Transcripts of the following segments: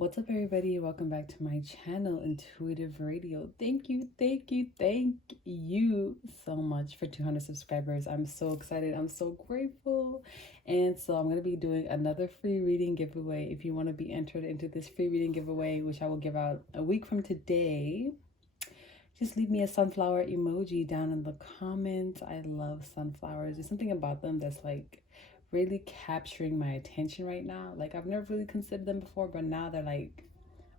What's up, everybody? Welcome back to my channel, Intuitive Radio. Thank you so much for 200 subscribers. I'm so excited. I'm so grateful. And so I'm going to be doing another free reading giveaway. If you want to be entered into this free reading giveaway, which I will give out a week from today, just leave me a sunflower emoji down in the comments. I love sunflowers. There's something about them that's like really capturing my attention right now. Like, I've never really considered them before, but now they're like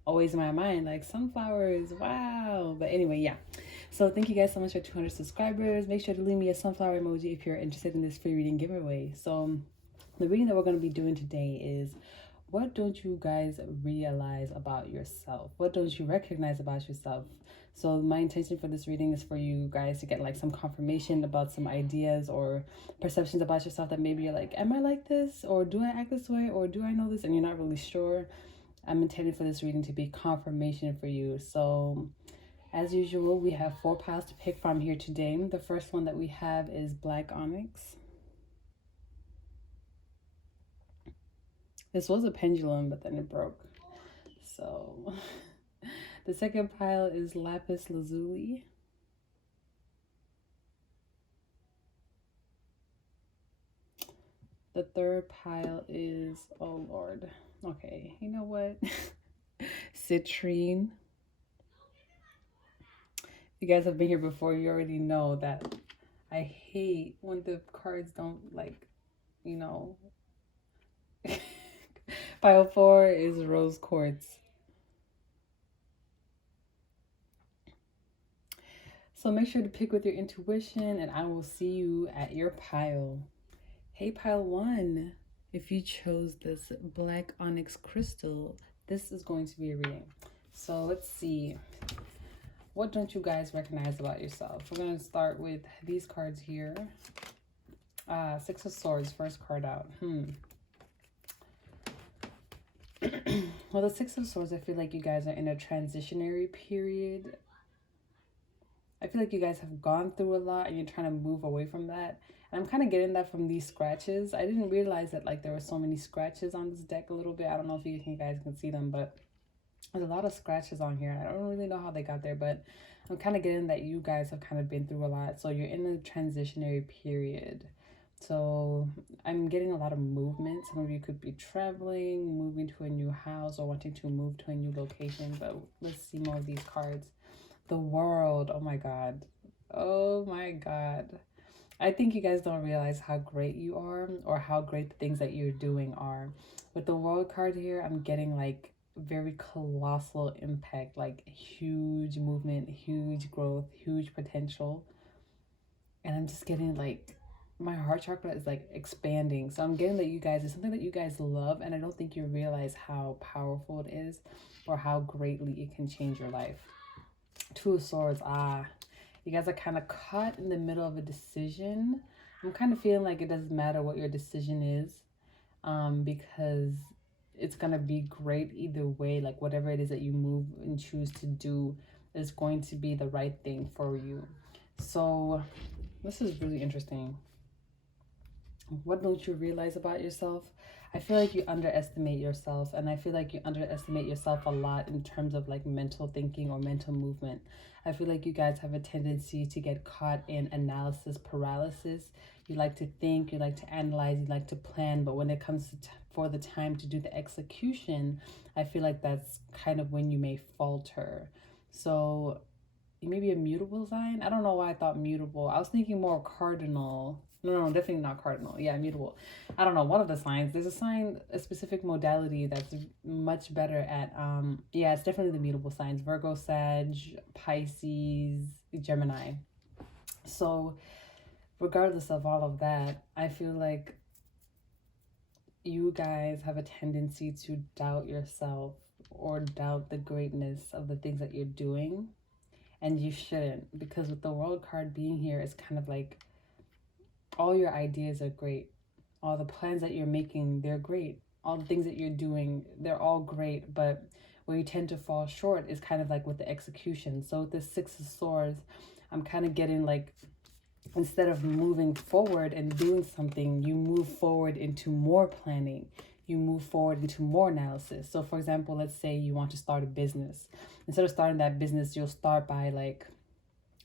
always in my mind, like sunflowers. Wow. But anyway, yeah. So thank you guys so much for 200 subscribers. Make sure to leave me a sunflower emoji if you're interested in this free reading giveaway. So the reading that we're going to be doing today is, what don't you guys realize about yourself? What don't you recognize about yourself? So my intention for this reading is for you guys to get like some confirmation about some ideas or perceptions about yourself that maybe you're like, am I like this? Or do I act this way? Or do I know this? And you're not really sure. I'm intending for this reading to be confirmation for you. So as usual, we have 4 piles to pick from here today. The first one that we have is Black Onyx. This was a pendulum, but then it broke. So the second pile is Lapis Lazuli. The third pile is, oh Lord, okay, you know what? Citrine. If you guys have been here before, you already know that I hate when the cards don't, like, you know. Pile 4 is Rose Quartz. So make sure to pick with your intuition, and I will see you at your pile. Hey, pile 1, if you chose this Black Onyx crystal, this is going to be a reading. So let's see. What don't you guys recognize about yourself? We're going to start with these cards here. 6 of Swords, first card out. Well, the 6 of Swords, I feel like you guys are in a transitionary period. I feel like you guys have gone through a lot and you're trying to move away from that. And I'm kind of getting that from these scratches. I didn't realize that like there were so many scratches on this deck a little bit. I don't know if you guys can see them, but there's a lot of scratches on here. I don't really know how they got there, but I'm kind of getting that you guys have kind of been through a lot. So you're in a transitionary period. So I'm getting a lot of movement. Some of you could be traveling, moving to a new house, or wanting to move to a new location. But let's see more of these cards. The World. Oh my God. Oh my God. I think you guys don't realize how great you are, or how great the things that you're doing are. With the World card here, I'm getting like very colossal impact, like huge movement, huge growth, huge potential. And I'm just getting like, my heart chakra is like expanding. So I'm getting that you guys, it's something that you guys love, and I don't think you realize how powerful it is or how greatly it can change your life. 2 of Swords. You guys are kind of caught in the middle of a decision. I'm kind of feeling like it doesn't matter what your decision is, because it's gonna be great either way. Like whatever it is that you move and choose to do is going to be the right thing for you. So this is really interesting. What don't you realize about yourself? I feel like you underestimate yourself, and I feel like you underestimate yourself a lot in terms of like mental thinking or mental movement. I feel like you guys have a tendency to get caught in analysis paralysis. You like to think, you like to analyze, you like to plan, but when it comes to for the time to do the execution, I feel like that's kind of when you may falter. So maybe a mutable sign. I don't know why I thought mutable. I was thinking more cardinal. No, definitely not cardinal. Yeah, mutable. I don't know, one of the signs. There's a sign, a specific modality that's much better at, yeah, it's definitely the mutable signs. Virgo, Sag, Pisces, Gemini. So regardless of all of that, I feel like you guys have a tendency to doubt yourself or doubt the greatness of the things that you're doing. And you shouldn't, because with the World card being here, it's kind of like all your ideas are great. All the plans that you're making, they're great. All the things that you're doing, they're all great. But where you tend to fall short is kind of like with the execution. So with the 6 of Swords, I'm kind of getting like, instead of moving forward and doing something, you move forward into more planning. you move forward into more analysis. So for example, let's say you want to start a business. Instead of starting that business, you'll start by like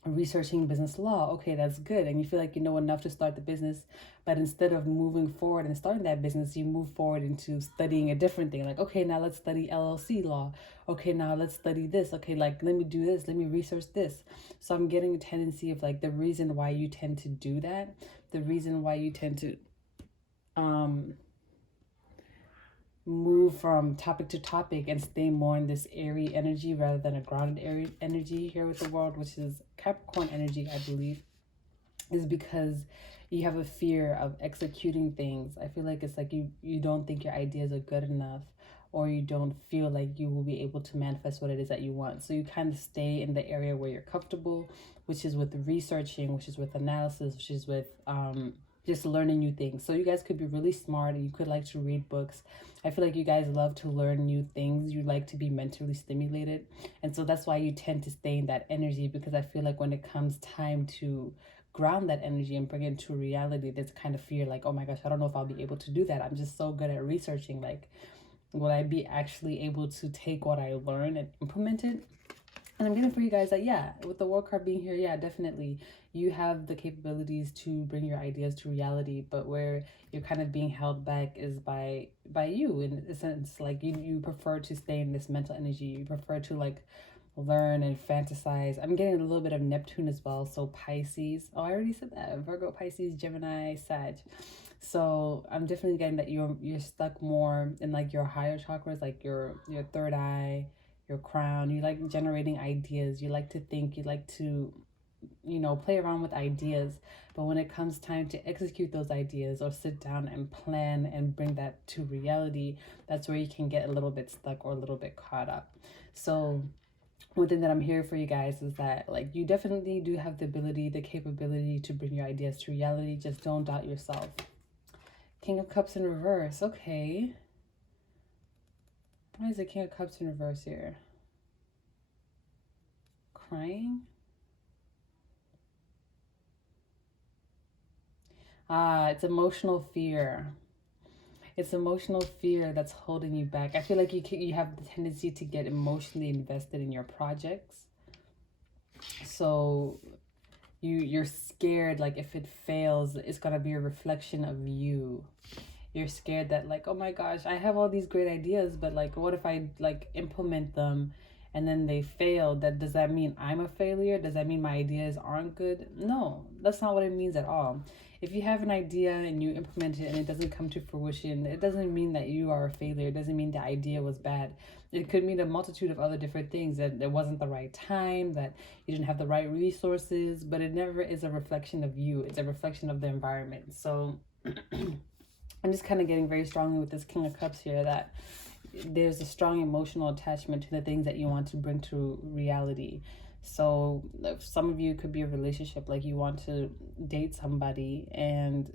researching business law. Okay, that's good. And you feel like you know enough to start the business. But instead of moving forward and starting that business, you move forward into studying a different thing. Like, okay, now let's study LLC law. Okay, now let's study this. Okay, like, let me do this. Let me research this. So I'm getting a tendency of like the reason why you tend to do that, the reason why you tend to move from topic to topic and stay more in this airy energy rather than a grounded airy energy here with the world, which is Capricorn energy, I believe, is because you have a fear of executing things. I feel like it's like you don't think your ideas are good enough, or you don't feel like you will be able to manifest what it is that you want. So you kind of stay in the area where you're comfortable, which is with researching, which is with analysis, which is with just learning new things. So you guys could be really smart and you could like to read books. I feel like you guys love to learn new things. You like to be mentally stimulated. And so that's why you tend to stay in that energy, because I feel like when it comes time to ground that energy and bring it into reality, there's kind of fear like, oh my gosh, I don't know if I'll be able to do that. I'm just so good at researching. Like, will I be actually able to take what I learn and implement it? And I'm getting for you guys that, yeah, with the World card being here, yeah, definitely, you have the capabilities to bring your ideas to reality. But where you're kind of being held back is by you, in a sense. Like, you prefer to stay in this mental energy. You prefer to, like, learn and fantasize. I'm getting a little bit of Neptune as well. So Pisces. Oh, I already said that. Virgo, Pisces, Gemini, Sag. So I'm definitely getting that you're stuck more in like your higher chakras, like your third eye, your crown. You like generating ideas. You like to think. You like to, you know, play around with ideas. But when it comes time to execute those ideas or sit down and plan and bring that to reality, that's where you can get a little bit stuck or a little bit caught up. So one thing that I'm here for you guys is that, like, you definitely do have the ability, the capability to bring your ideas to reality. Just don't doubt yourself. King of Cups in reverse. Okay. Why is the King of Cups in reverse here? Crying? Ah, it's emotional fear. It's emotional fear that's holding you back. I feel like you have the tendency to get emotionally invested in your projects. So you're scared, like, if it fails, it's gonna be a reflection of you. You're scared that, like, oh my gosh, I have all these great ideas, but like, what if I like implement them and then they fail? Does that mean I'm a failure? Does that mean my ideas aren't good? No, that's not what it means at all. If you have an idea and you implement it and it doesn't come to fruition, it doesn't mean that you are a failure. It doesn't mean the idea was bad. It could mean a multitude of other different things, that it wasn't the right time, that you didn't have the right resources, but it never is a reflection of you. It's a reflection of the environment. So I'm just kind of getting very strongly with this King of Cups here that there's a strong emotional attachment to the things that you want to bring to reality. So some of you could be a relationship, like you want to date somebody and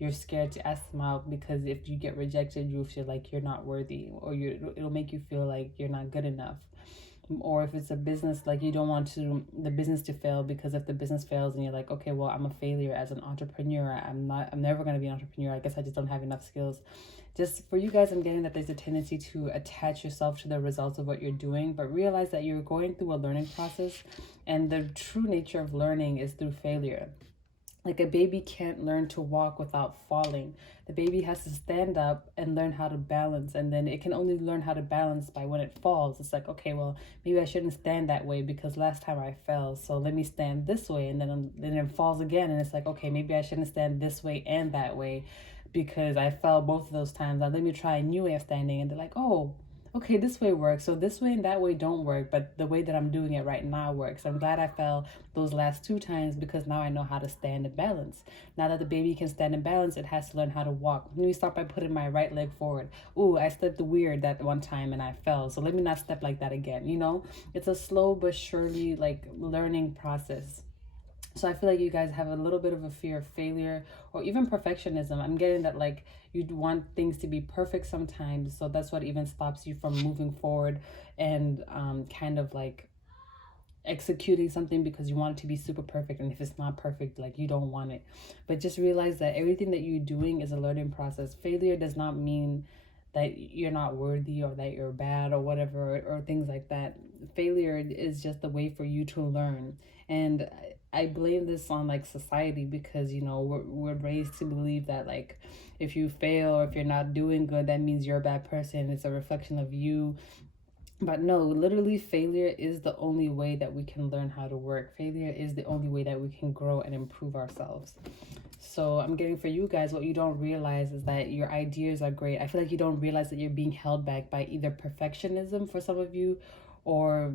you're scared to ask them out because if you get rejected, you'll feel like you're not worthy, or it'll make you feel like you're not good enough. Or if it's a business, like you don't want the business to fail, because if the business fails and you're like, okay, well, I'm a failure as an entrepreneur. I'm never going to be an entrepreneur. I guess I just don't have enough skills. Just for you guys, I'm getting that there's a tendency to attach yourself to the results of what you're doing, but realize that you're going through a learning process, and the true nature of learning is through failure. Like, a baby can't learn to walk without falling. The baby has to stand up and learn how to balance, and then it can only learn how to balance by when it falls. It's like, okay, well, maybe I shouldn't stand that way because last time I fell, so let me stand this way, and then it falls again, and it's like, okay, maybe I shouldn't stand this way and that way because I fell both of those times. Now let me try a new way of standing, and they're like, oh, okay, this way works. So this way and that way don't work, but the way that I'm doing it right now works. I'm glad I fell those last 2 times because now I know how to stand and balance. Now that the baby can stand and balance, it has to learn how to walk. Let me start by putting my right leg forward. Ooh, I stepped weird that one time and I fell, so let me not step like that again. You know, it's a slow but surely, like, learning process. So I feel like you guys have a little bit of a fear of failure or even perfectionism. I'm getting that, like, you want things to be perfect sometimes. So that's what even stops you from moving forward and kind of like executing something, because you want it to be super perfect. And if it's not perfect, like, you don't want it. But just realize that everything that you're doing is a learning process. Failure does not mean that you're not worthy or that you're bad or whatever, or things like that. Failure is just a way for you to learn. And I blame this on like society, because you know we're raised to believe that like if you fail or if you're not doing good, that means you're a bad person. It's a reflection of you. But no, literally, failure is the only way that we can learn how to work. Failure is the only way that we can grow and improve ourselves. So I'm getting for you guys, what you don't realize is that your ideas are great. I feel like you don't realize that you're being held back by either perfectionism for some of you, or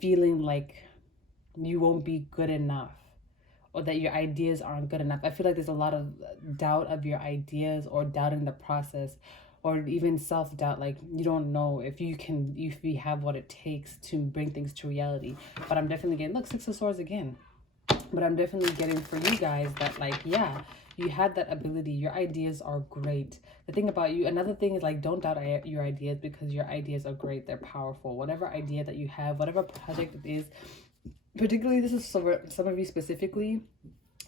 feeling like you won't be good enough, or that your ideas aren't good enough. I feel like there's a lot of doubt of your ideas, or doubting the process, or even self-doubt, like you don't know if you have what it takes to bring things to reality. But I'm definitely getting, look, Six of Swords again. But I'm definitely getting for you guys that like, yeah, you had that ability. Your ideas are great. The thing about you, another thing is like, don't doubt your ideas, because your ideas are great. They're powerful. Whatever idea that you have, whatever project it is, particularly this is for some of you specifically,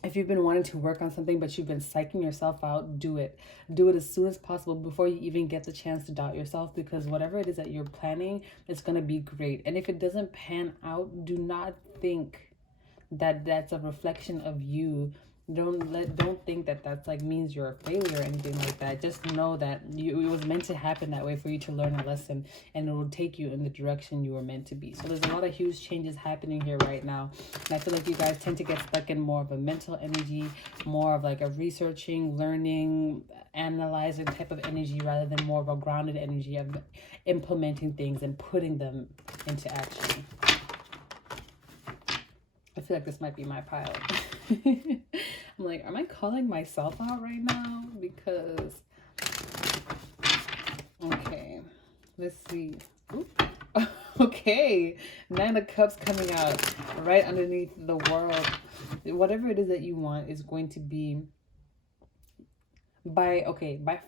if you've been wanting to work on something but you've been psyching yourself out, do it. Do it as soon as possible, before you even get the chance to doubt yourself, because whatever it is that you're planning, it's going to be great. And if it doesn't pan out, do not think that that's a reflection of you. Don't think that that's like means you're a failure or anything like that. Just know that it was meant to happen that way for you to learn a lesson, and it will take you in the direction you were meant to be. So there's a lot of huge changes happening here right now, and I feel like you guys tend to get stuck in more of a mental energy, more of like a researching, learning, analyzing type of energy, rather than more of a grounded energy of implementing things and putting them into action. I feel like this might be my pile. I'm like, am I calling myself out right now? Because, okay, let's see. Oop. Okay, Nine of Cups coming out right underneath the world. Whatever it is that you want is going to be by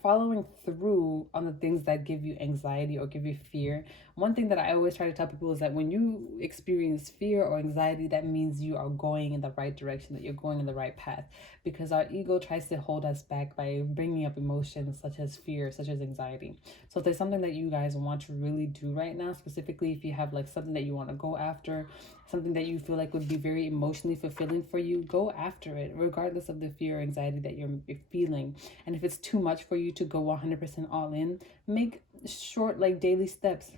following through on the things that give you anxiety or give you fear. One thing that I always try to tell people is that when you experience fear or anxiety, that means you are going in the right direction, that you're going in the right path, because our ego tries to hold us back by bringing up emotions such as fear, such as anxiety. So if there's something that you guys want to really do right now, specifically if you have like something that you want to go after, something that you feel like would be very emotionally fulfilling for you, go after it, regardless of the fear or anxiety that you're feeling. And if it's too much for you to go 100% all in, make short like daily steps.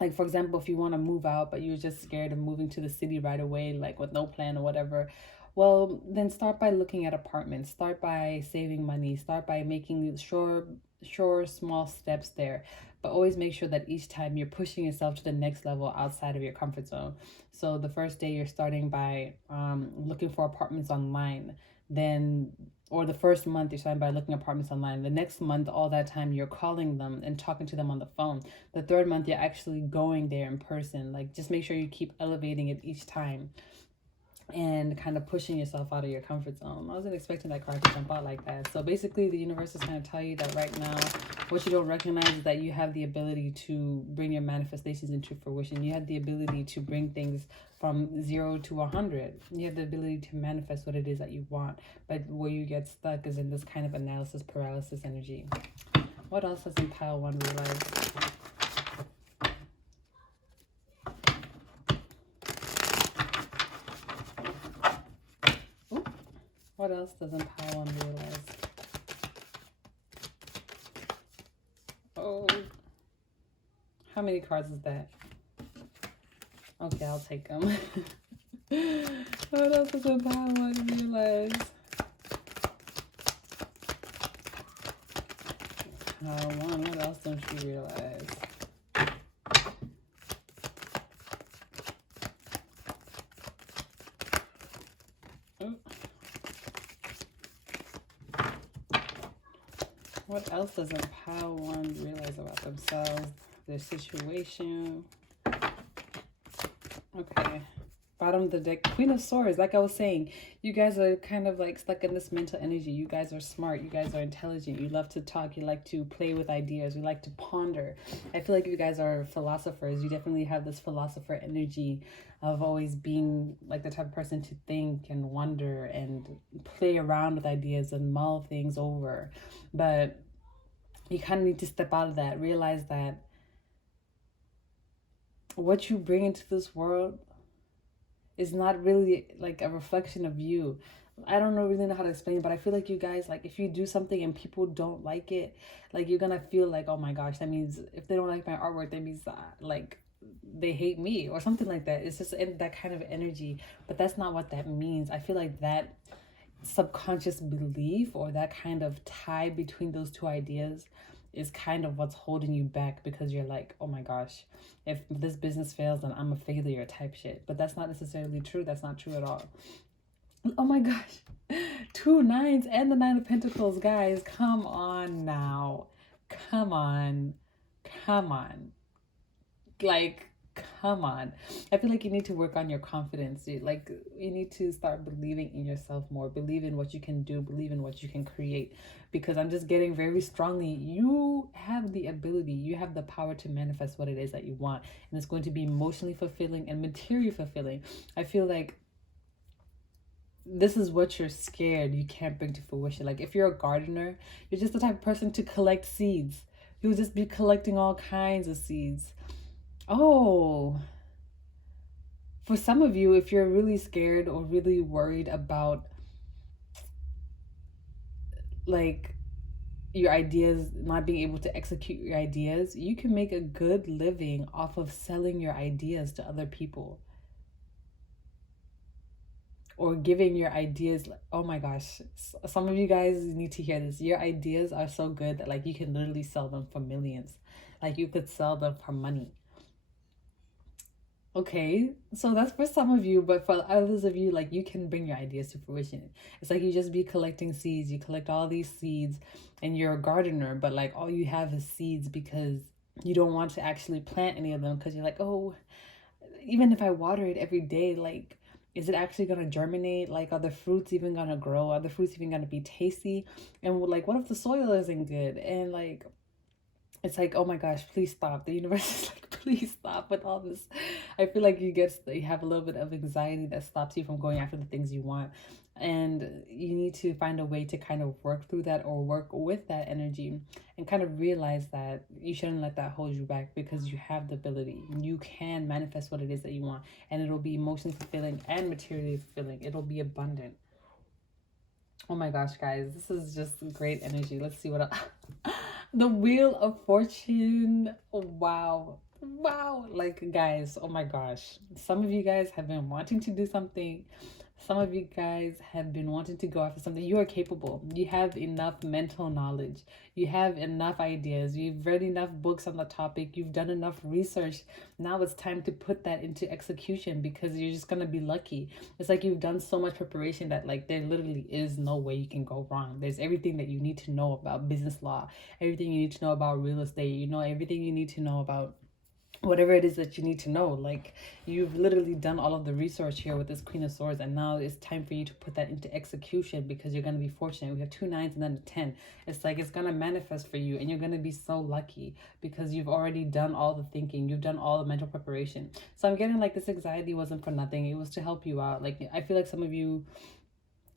Like, for example, if you want to move out, but you're just scared of moving to the city right away, like with no plan or whatever, well, then start by looking at apartments. Start by saving money. Start by making sure small steps there. But always make sure that each time you're pushing yourself to the next level outside of your comfort zone. So the first day you're starting by looking for apartments online. Then, or the first month you're starting by looking at apartments online. The next month, all that time you're calling them and talking to them on the phone. The third month you're actually going there in person. Like, just make sure you keep elevating it each time and kind of pushing yourself out of your comfort zone. I wasn't expecting that card to jump out like that. So basically the universe is trying to tell you that right now, what you don't recognize is that you have the ability to bring your manifestations into fruition. You have the ability to bring things from 0 to 100. You have the ability to manifest what it is that you want. But where you get stuck is in this kind of analysis paralysis energy. What else does in pile 1 realize? What else doesn't pile 1 realize? Oh, how many cards is that? Okay, I'll take them. What else doesn't pile 1 realize? Pile 1, what else don't you realize? What else doesn't pile 1 realize about themselves, their situation? Okay. Bottom of the deck, Queen of Swords. Like I was saying, you guys are kind of like stuck in this mental energy. You guys are smart. You guys are intelligent. You love to talk. You like to play with ideas. You like to ponder. I feel like you guys are philosophers. You definitely have this philosopher energy of always being like the type of person to think and wonder and play around with ideas and mull things over. But You kind of need to step out of that, realize that what you bring into this world is not really like a reflection of you. I don't really know how to explain it, but I feel like you guys, like, if you do something and people don't like it, like, you're gonna feel like, oh my gosh, that means if they don't like my artwork, that means like they hate me or something like that. It's just that kind of energy, but that's not what that means. I feel like that subconscious belief or that kind of tie between those two ideas is kind of what's holding you back, because you're like, oh my gosh, if this business fails, then I'm a failure type shit. But that's not necessarily true. That's not true at all. Oh my gosh. 2 9s and the 9 of Pentacles, guys. Come on now. Come on. Come on. Like, come on. I feel like you need to work on your confidence. Like, you need to start believing in yourself more. Believe in what you can do. Believe in what you can create. Because I'm just getting very strongly, you have the ability, you have the power to manifest what it is that you want. And it's going to be emotionally fulfilling and materially fulfilling. I feel like this is what you're scared you can't bring to fruition. Like, if you're a gardener, you're just the type of person to collect seeds. You'll just be collecting all kinds of seeds. Oh, for some of you, if you're really scared or really worried about like your ideas, not being able to execute your ideas, you can make a good living off of selling your ideas to other people, or giving your ideas. Oh my gosh, some of you guys need to hear this. Your ideas are so good that like you can literally sell them for millions. Like, you could sell them for money. Okay, so that's for some of you, but for others of you, like, you can bring your ideas to fruition. It's like you just be collecting seeds. You collect all these seeds and you're a gardener, but like all you have is seeds because you don't want to actually plant any of them, because you're like, oh, even if I water it every day, like, is it actually gonna germinate? Like, are the fruits even gonna grow? Are the fruits even gonna be tasty? And like, what if the soil isn't good? And like, it's like, oh my gosh, please stop. The universe is like, please stop with all this. I feel like you have a little bit of anxiety that stops you from going after the things you want. And you need to find a way to kind of work through that, or work with that energy, and kind of realize that you shouldn't let that hold you back, because you have the ability. You can manifest what it is that you want, and it'll be emotionally fulfilling and materially fulfilling. It'll be abundant. Oh my gosh, guys, this is just great energy. Let's see what else. The Wheel of Fortune. Wow. Wow. Like, guys, oh my gosh. Some of you guys have been wanting to do something. Some of you guys have been wanting to go after something. You are capable. You have enough mental knowledge. You have enough ideas. You've read enough books on the topic. You've done enough research. Now it's time to put that into execution, because you're just going to be lucky. It's like you've done so much preparation that like there literally is no way you can go wrong. There's everything that you need to know about business law, everything you need to know about real estate, you know, everything you need to know about whatever it is that you need to know. Like, you've literally done all of the research here with this Queen of Swords, and now it's time for you to put that into execution, because you're going to be fortunate. We have 2 9s and then a 10. It's like it's going to manifest for you, and you're going to be so lucky, because you've already done all the thinking. You've done all the mental preparation. So I'm getting like this anxiety wasn't for nothing. It was to help you out. Like, I feel like some of you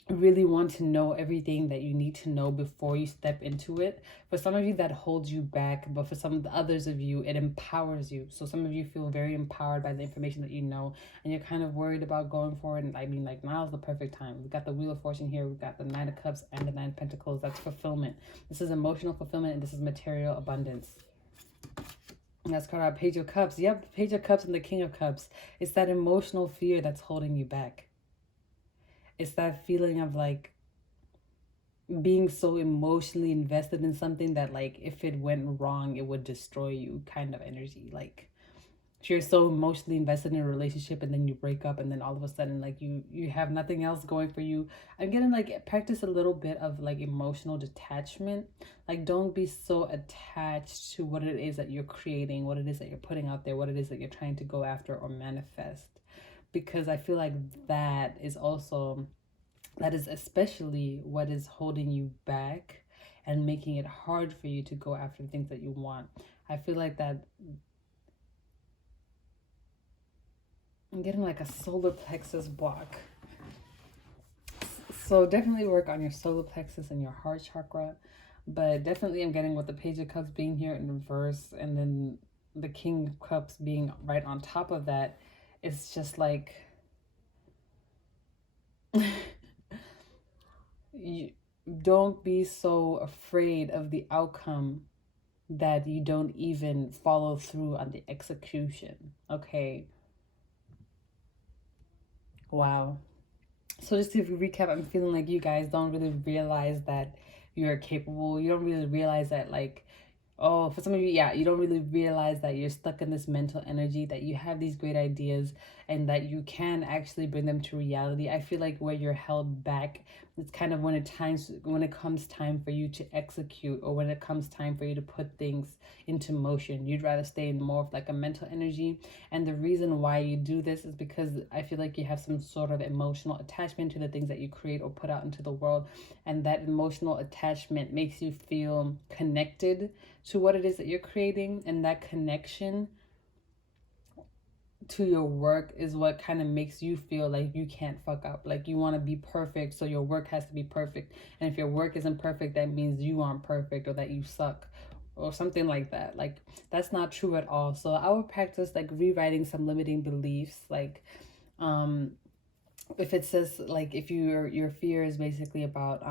really want to know everything that you need to know before you step into it. For some of you, that holds you back, but for some of the others of you, it empowers you. So some of you feel very empowered by the information that you know, and you're kind of worried about going forward. And I mean, like, now is the perfect time. We've got the Wheel of Fortune here. We've got the 9 of Cups and the 9 of Pentacles. That's fulfillment. This is emotional fulfillment, and this is material abundance. And that's called our Page of Cups. Yep, Page of Cups and the King of Cups. It's that emotional fear that's holding you back. It's that feeling of like being so emotionally invested in something that like if it went wrong, it would destroy you kind of energy. Like, if you're so emotionally invested in a relationship and then you break up, and then all of a sudden like you have nothing else going for you. I'm getting like, practice a little bit of like emotional detachment. Like, don't be so attached to what it is that you're creating, what it is that you're putting out there, what it is that you're trying to go after or manifest. Because I feel like that is especially what is holding you back and making it hard for you to go after the things that you want. I feel like that I'm getting like a solar plexus block. So definitely work on your solar plexus and your heart chakra. But definitely I'm getting with the Page of Cups being here in reverse, and then the King of Cups being right on top of that. It's just like you don't be so afraid of the outcome that you don't even follow through on the execution. Okay. Wow. So just to recap, I'm feeling like you guys don't really realize that you're capable. You don't really realize that, like, oh, for some of you, yeah, you don't really realize that you're stuck in this mental energy, that you have these great ideas and that you can actually bring them to reality. I feel like where you're held back, it's kind of when it comes time for you to execute, or when it comes time for you to put things into motion. You'd rather stay in more of like a mental energy. And the reason why you do this is because I feel like you have some sort of emotional attachment to the things that you create or put out into the world. And that emotional attachment makes you feel connected to what it is that you're creating, and that connection to your work is what kind of makes you feel like you can't fuck up. Like you want to be perfect, so your work has to be perfect. And if your work isn't perfect, that means you aren't perfect, or that you suck, or something like that. Like that's not true at all. So I would practice like rewriting some limiting beliefs. Like if it says, like, if your fear is basically about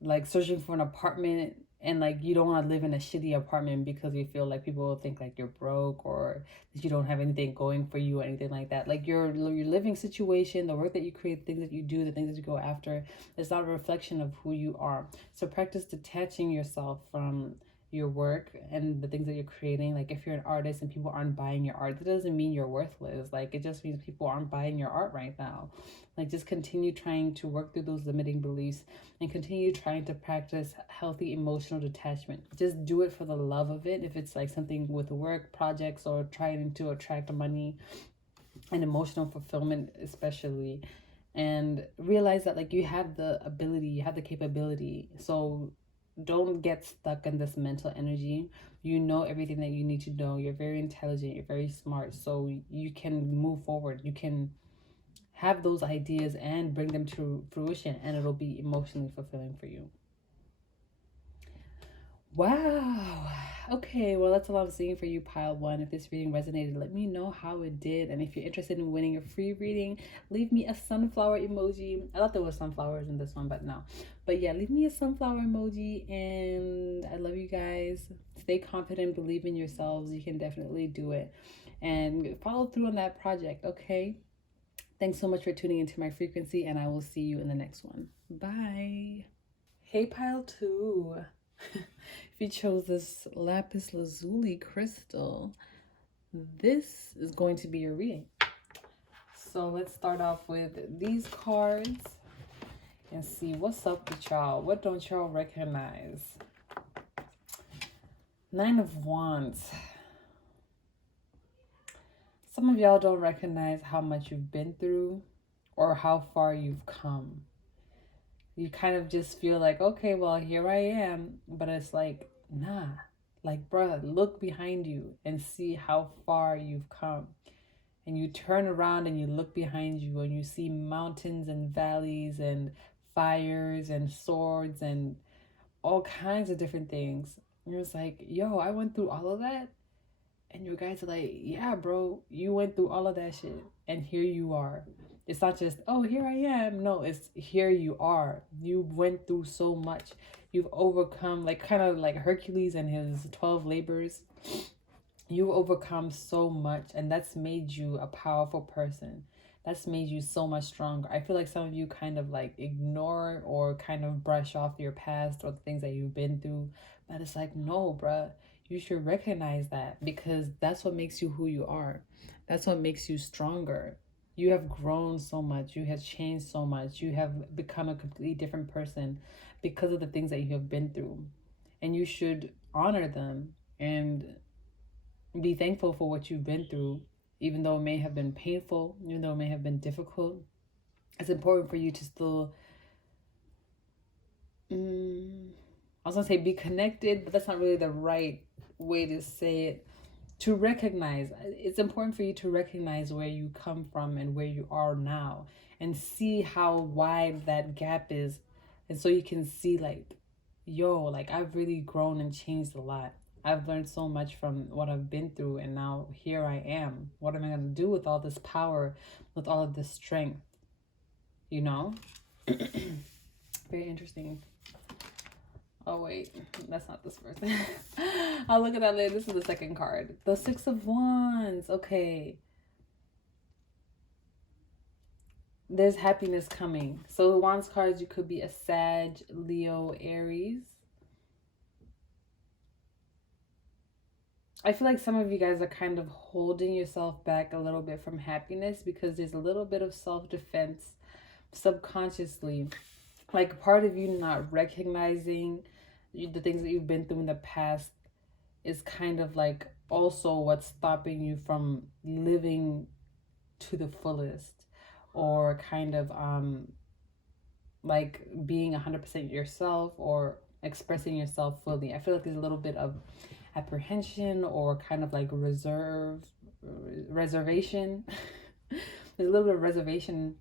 like searching for an apartment, and like you don't want to live in a shitty apartment because you feel like people will think like you're broke, or that you don't have anything going for you or anything like that. Like your living situation, the work that you create, the things that you do, the things that you go after, is not a reflection of who you are. So practice detaching yourself from your work and the things that you're creating. Like if you're an artist and people aren't buying your art, that doesn't mean you're worthless. Like it just means people aren't buying your art right now. Like just continue trying to work through those limiting beliefs, and continue trying to practice healthy emotional detachment. Just do it for the love of it. If it's like something with work projects, or trying to attract money and emotional fulfillment especially, and realize that like you have the ability, you have the capability. So don't get stuck in this mental energy. You know everything that you need to know. You're very intelligent, you're very smart, so you can move forward. You can have those ideas and bring them to fruition, and it'll be emotionally fulfilling for you. Wow. Okay, well, that's a lot of seeing for you, pile one. If this reading resonated, let me know how it did. And if you're interested in winning a free reading, leave me a sunflower emoji. I thought there was sunflowers in this one, but no. But yeah, leave me a sunflower emoji. And I love you guys. Stay confident, believe in yourselves. You can definitely do it. And follow through on that project, okay? Thanks so much for tuning into my frequency, and I will see you in the next one. Bye. Hey, pile two. If you chose this Lapis Lazuli crystal, this is going to be your reading. So let's start off with these cards and see what's up with y'all. What don't y'all recognize? Nine of Wands. Some of y'all don't recognize how much you've been through or how far you've come. You kind of just feel like, okay, well, here I am. But it's like, nah. Like, bruh, look behind you and see how far you've come. And you turn around and you look behind you and you see mountains and valleys and fires and swords and all kinds of different things. And you're just like, yo, I went through all of that. And you guys are like, yeah, bro, you went through all of that shit. And here you are. It's not just, oh, here I am. No, it's here you are. You went through so much. You've overcome, like kind of like Hercules and his 12 labors. You've overcome so much, and that's made you a powerful person. That's made you so much stronger. I feel like some of you kind of like ignore or kind of brush off your past or the things that you've been through. But it's like, no, bruh, you should recognize that, because that's what makes you who you are. That's what makes you stronger. You have grown so much. You have changed so much. You have become a completely different person because of the things that you have been through. And you should honor them and be thankful for what you've been through, even though it may have been painful, even though it may have been difficult. It's important for you to still, I was gonna say be connected, but that's not really the right way to say it. To recognize, it's important for you to recognize where you come from and where you are now, and see how wide that gap is And so you can see like, yo, like I've really grown and changed a lot. I've learned so much from what I've been through, and now here I am. What am I going to do with all this power, with all of this strength? You know? Very interesting. Oh, wait. That's not this first. I'll look at that later. This is the second card. The Six of Wands. Okay. There's happiness coming. So the Wands cards, you could be a Sag, Leo, Aries. I feel like some of you guys are kind of holding yourself back a little bit from happiness because there's a little bit of self-defense subconsciously. Like part of you not recognizing the things that you've been through in the past is kind of like also what's stopping you from living to the fullest, or kind of like being 100% yourself or expressing yourself fully. I feel like there's a little bit of apprehension or kind of like reservation. There's a little bit of reservation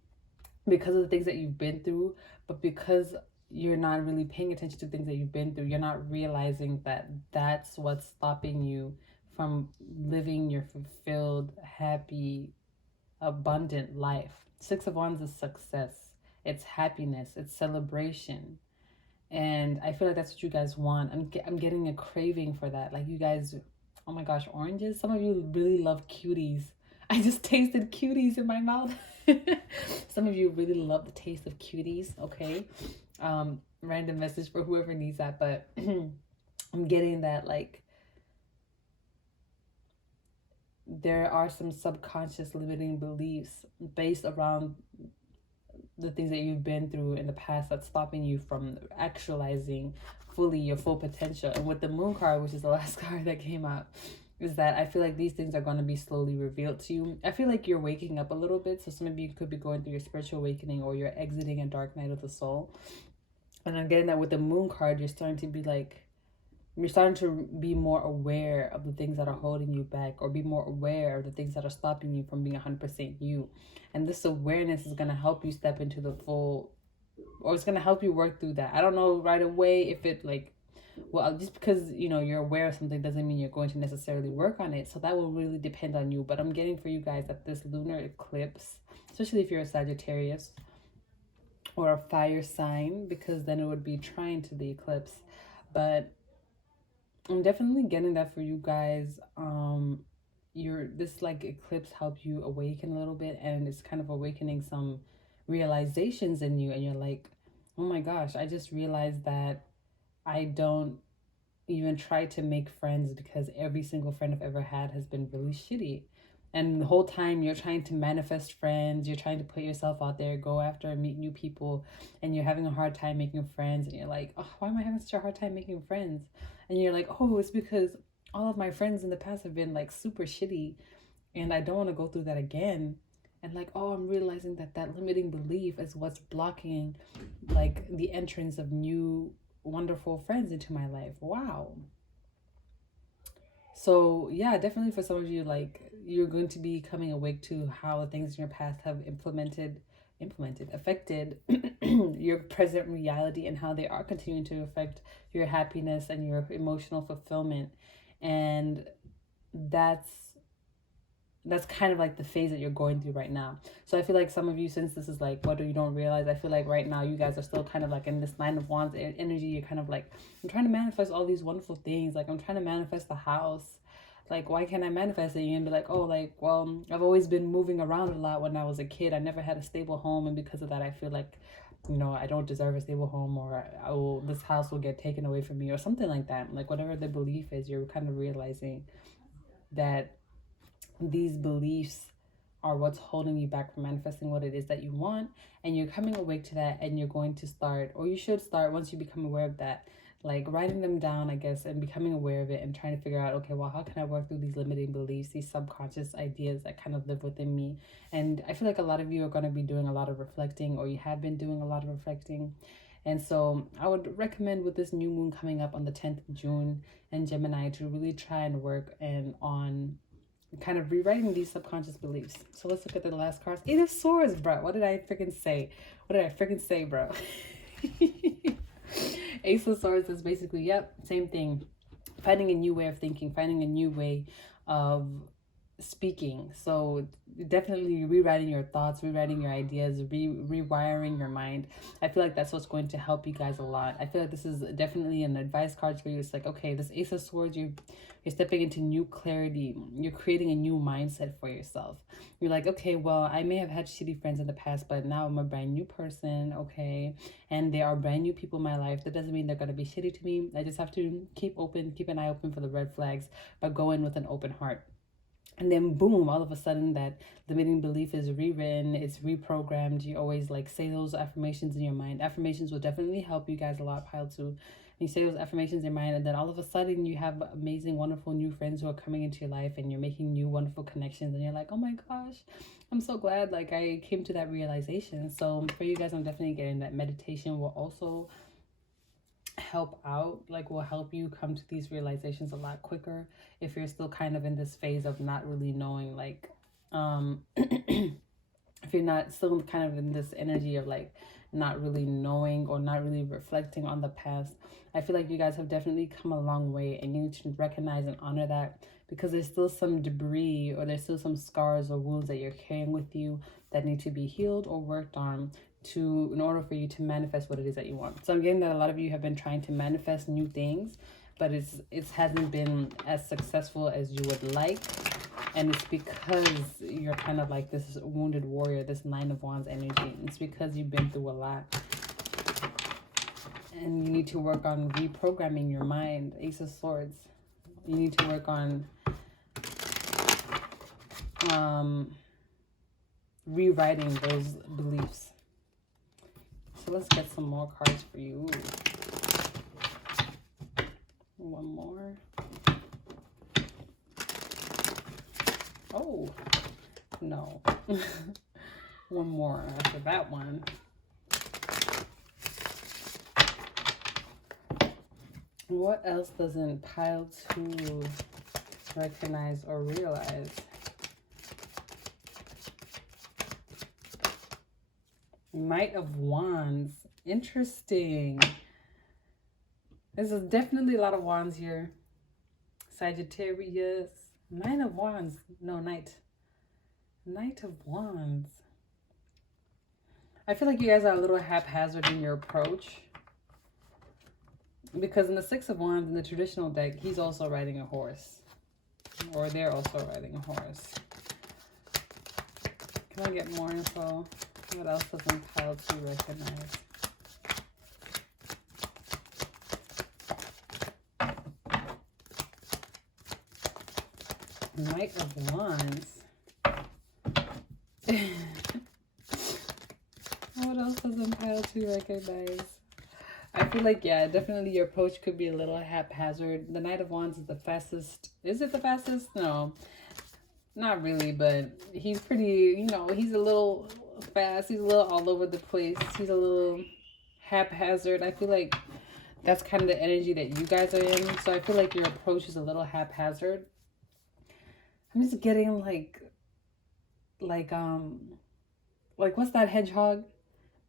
because of the things that you've been through, but because you're not really paying attention to things that you've been through, you're not realizing that that's what's stopping you from living your fulfilled, happy, abundant life. Six of Wands is success. It's happiness. It's celebration. And I feel like that's what you guys want. I'm getting a craving for that. Like you guys, oh my gosh, oranges. Some of you really love cuties. I just tasted cuties in my mouth. Some of you really love the taste of cuties. Okay. Random message for whoever needs that. But I'm getting that like there are some subconscious limiting beliefs based around the things that you've been through in the past that's stopping you from actualizing fully your full potential. And with the Moon card, which is the last card that came out, is that I feel like these things are going to be slowly revealed to you. I feel like you're waking up a little bit. So some of you could be going through your spiritual awakening, or you're exiting a dark night of the soul. And I'm getting that with the Moon card, you're starting to be like, you're starting to be more aware of the things that are holding you back, or be more aware of the things that are stopping you from being 100% you. And this awareness is going to help you step into the full, or it's going to help you work through that. I don't know right away if it like, well, just because, you know, you're aware of something doesn't mean you're going to necessarily work on it. So that will really depend on you. But I'm getting for you guys that this lunar eclipse, especially if you're a Sagittarius or a fire sign, because then it would be trine to the eclipse. But I'm definitely getting that for you guys. This like eclipse helped you awaken a little bit, and it's kind of awakening some realizations in you, and you're like, oh my gosh, I just realized that I don't even try to make friends because every single friend I've ever had has been really shitty. And the whole time you're trying to manifest friends, you're trying to put yourself out there, go after and meet new people, and you're having a hard time making friends, and you're like, oh, why am I having such a hard time making friends? And you're like, oh, it's because all of my friends in the past have been like super shitty, and I don't want to go through that again. And like, oh, I'm realizing that that limiting belief is what's blocking like the entrance of new wonderful friends into my life. Wow. So yeah, definitely for some of you, like you're going to be coming awake to how the things in your past have affected your present reality, and how they are continuing to affect your happiness and your emotional fulfillment. And that's kind of like the phase that you're going through right now. So I feel like some of you, since this is like what you don't realize, I feel like right now you guys are still kind of like in this Nine of Wands energy. You're kind of like, I'm trying to manifest all these wonderful things. Like I'm trying to manifest the house. Like, why can't I manifest it? You're gonna be like, oh, like, well, I've always been moving around a lot when I was a kid. I never had a stable home, and because of that I feel like, you know, I don't deserve a stable home, or this house will get taken away from me, or something like that. Like whatever the belief is, you're kind of realizing that these beliefs are what's holding you back from manifesting what it is that you want. And you're coming awake to that, and you're going to start, or you should start, once you become aware of that, like writing them down, I guess, and becoming aware of it, and trying to figure out, okay, well, how can I work through these limiting beliefs, these subconscious ideas that kind of live within me? And I feel like a lot of you are going to be doing a lot of reflecting, or you have been doing a lot of reflecting. And so I would recommend, with this new moon coming up on the 10th of June in Gemini, to really try and work on kind of rewriting these subconscious beliefs. So let's look at the last cards. Eight of Swords, bro. What did I freaking say? What did I freaking say, bro? Ace of Swords is basically, yep, same thing. Finding a new way of thinking, finding a new way of speaking. So definitely rewriting your thoughts, rewriting your ideas, rewiring your mind. I feel like that's what's going to help you guys a lot. I feel like this is definitely an advice card for you. It's like, okay, this Ace of Swords, you're stepping into new clarity. You're creating a new mindset for yourself. You're like, okay, well, I may have had shitty friends in the past, but now I'm a brand new person, okay? And there are brand new people in my life. That doesn't mean they're going to be shitty to me. I just have to keep an eye open for the red flags, but go in with an open heart. And then boom, all of a sudden that limiting belief is rewritten, it's reprogrammed. You always like say those affirmations in your mind. Affirmations will definitely help you guys a lot, pile two. You say those affirmations in your mind, and then all of a sudden you have amazing, wonderful new friends who are coming into your life, and you're making new, wonderful connections, and you're like, oh my gosh, I'm so glad like I came to that realization. So for you guys, I'm definitely getting that meditation will also help out, like will help you come to these realizations a lot quicker if you're still kind of in this phase of not really knowing, like if you're not still kind of in this energy of like not really knowing or not really reflecting on the past. I feel like you guys have definitely come a long way, and you need to recognize and honor that, because there's still some debris or there's still some scars or wounds that you're carrying with you that need to be healed or worked on in order for you to manifest what it is that you want. So I'm getting that a lot of you have been trying to manifest new things, but it hasn't been as successful as you would like. And it's because you're kind of like this wounded warrior, this Nine of Wands energy. It's because you've been through a lot. And you need to work on reprogramming your mind. Ace of Swords. You need to work on rewriting those beliefs. So let's get some more cards for you. One more. Oh, no. One more after that one. What else doesn't pile two recognize or realize? Knight of Wands. Interesting. There's definitely a lot of wands here. Sagittarius. Nine of Wands. No, Knight. Knight of Wands. I feel like you guys are a little haphazard in your approach. Because in the Six of Wands, in the traditional deck, he's also riding a horse. Or they're also riding a horse. Can I get more info? What else doesn't pile to recognize? Knight of Wands. What else doesn't pile to recognize? I feel like, yeah, definitely your approach could be a little haphazard. The Knight of Wands is the fastest. Is it the fastest? No, not really, but he's pretty, you know, he's a little fast. He's a little all over the place. He's a little haphazard. I feel like that's kind of the energy that you guys are in. So I feel like your approach is a little haphazard. I'm just getting like what's that hedgehog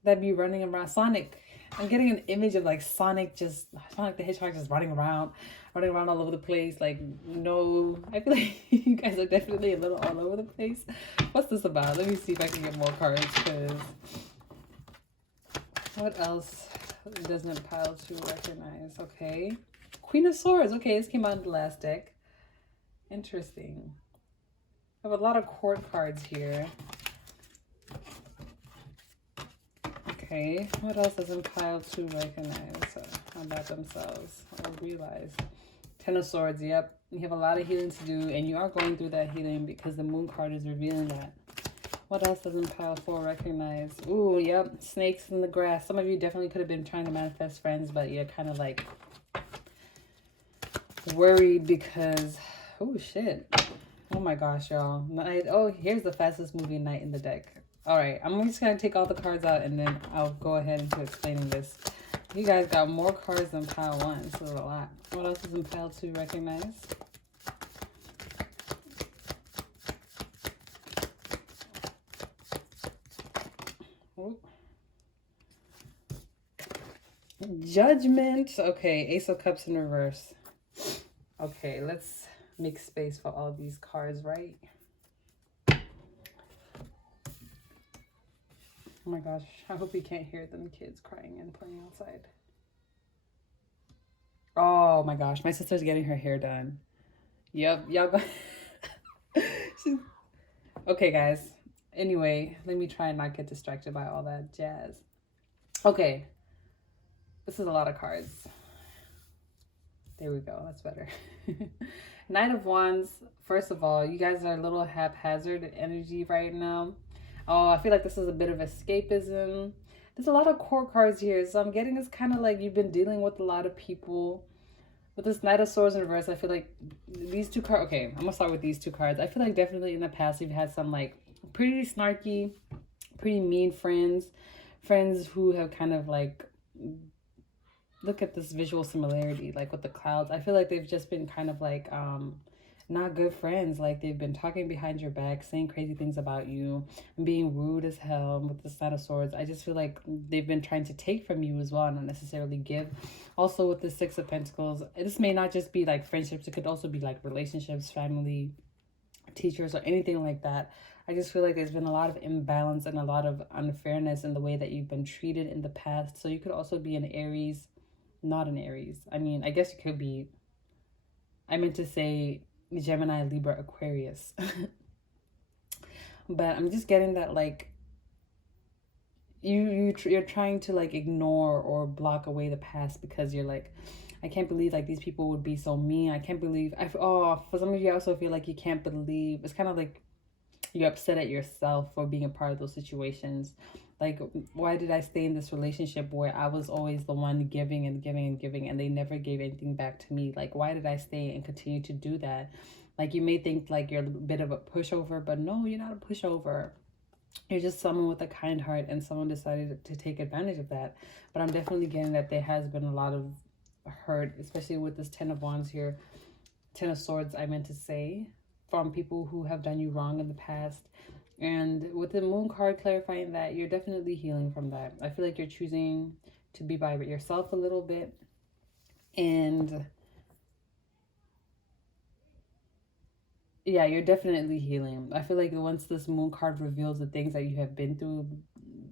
that be running around? Sonic. I'm getting an image of like Sonic the Hedgehog just running around all over the place. Like, no, I feel like you guys are definitely a little all over the place. What's this about? Let me see if I can get more cards, because what else doesn't pile to recognize? Okay. Queen of Swords. Okay, this came out in the last deck. Interesting. I have a lot of court cards here. Okay, what else doesn't pile to recognize about themselves or realize? Ten of Swords, yep. You have a lot of healing to do, and you are going through that healing because the Moon card is revealing that. What else doesn't pile for recognize? Ooh, yep, snakes in the grass. Some of you definitely could have been trying to manifest friends, but you're kind of like worried because, oh shit. Oh my gosh, y'all. Oh, here's the fastest moving knight in the deck. All right, I'm just going to take all the cards out, and then I'll go ahead into explaining this. You guys got more cards than pile one. This is a lot. What else is in pile two recognize? Oh. Judgment. Okay, Ace of Cups in reverse. Okay, let's make space for all these cards, right? Oh my gosh, I hope you can't hear them kids crying and playing outside. Oh my gosh, my sister's getting her hair done. Yep, y'all go. Okay, guys. Anyway, let me try and not get distracted by all that jazz. Okay, this is a lot of cards. There we go. That's better. Knight of Wands. First of all, you guys are a little haphazard energy right now. Oh, I feel like this is a bit of escapism. There's a lot of court cards here. So I'm getting this kind of like you've been dealing with a lot of people. With this Knight of Swords in reverse, I feel like these two cards... Okay, I'm going to start with these two cards. I feel like definitely in the past you've had some like pretty snarky, pretty mean friends. Friends who have kind of like... Look at this visual similarity, like with the clouds. I feel like they've just been kind of like not good friends. Like they've been talking behind your back, saying crazy things about you, and being rude as hell with the Knight of Swords. I just feel like they've been trying to take from you as well, not necessarily give. Also with the Six of Pentacles, this may not just be like friendships. It could also be like relationships, family, teachers, or anything like that. I just feel like there's been a lot of imbalance and a lot of unfairness in the way that you've been treated in the past. So you could also be an Aries. Not an Aries. I mean, I guess you could be... I meant to say Gemini, Libra, Aquarius. But I'm just getting that like you're trying to like ignore or block away the past because you're like, I can't believe like these people would be so mean. I can't believe for some of you I also feel like you can't believe, it's kind of like you're upset at yourself for being a part of those situations. Like, why did I stay in this relationship where I was always the one giving and giving and giving and they never gave anything back to me? Like, why did I stay and continue to do that? Like, you may think like you're a bit of a pushover, but no, you're not a pushover. You're just someone with a kind heart and someone decided to take advantage of that. But I'm definitely getting that there has been a lot of hurt, especially with this Ten of Wands here. Ten of Swords, I meant to say, from people who have done you wrong in the past. And with the Moon card clarifying that, you're definitely healing from that. I feel like you're choosing to be by yourself a little bit. And yeah, you're definitely healing. I feel like once this Moon card reveals the things that you have been through,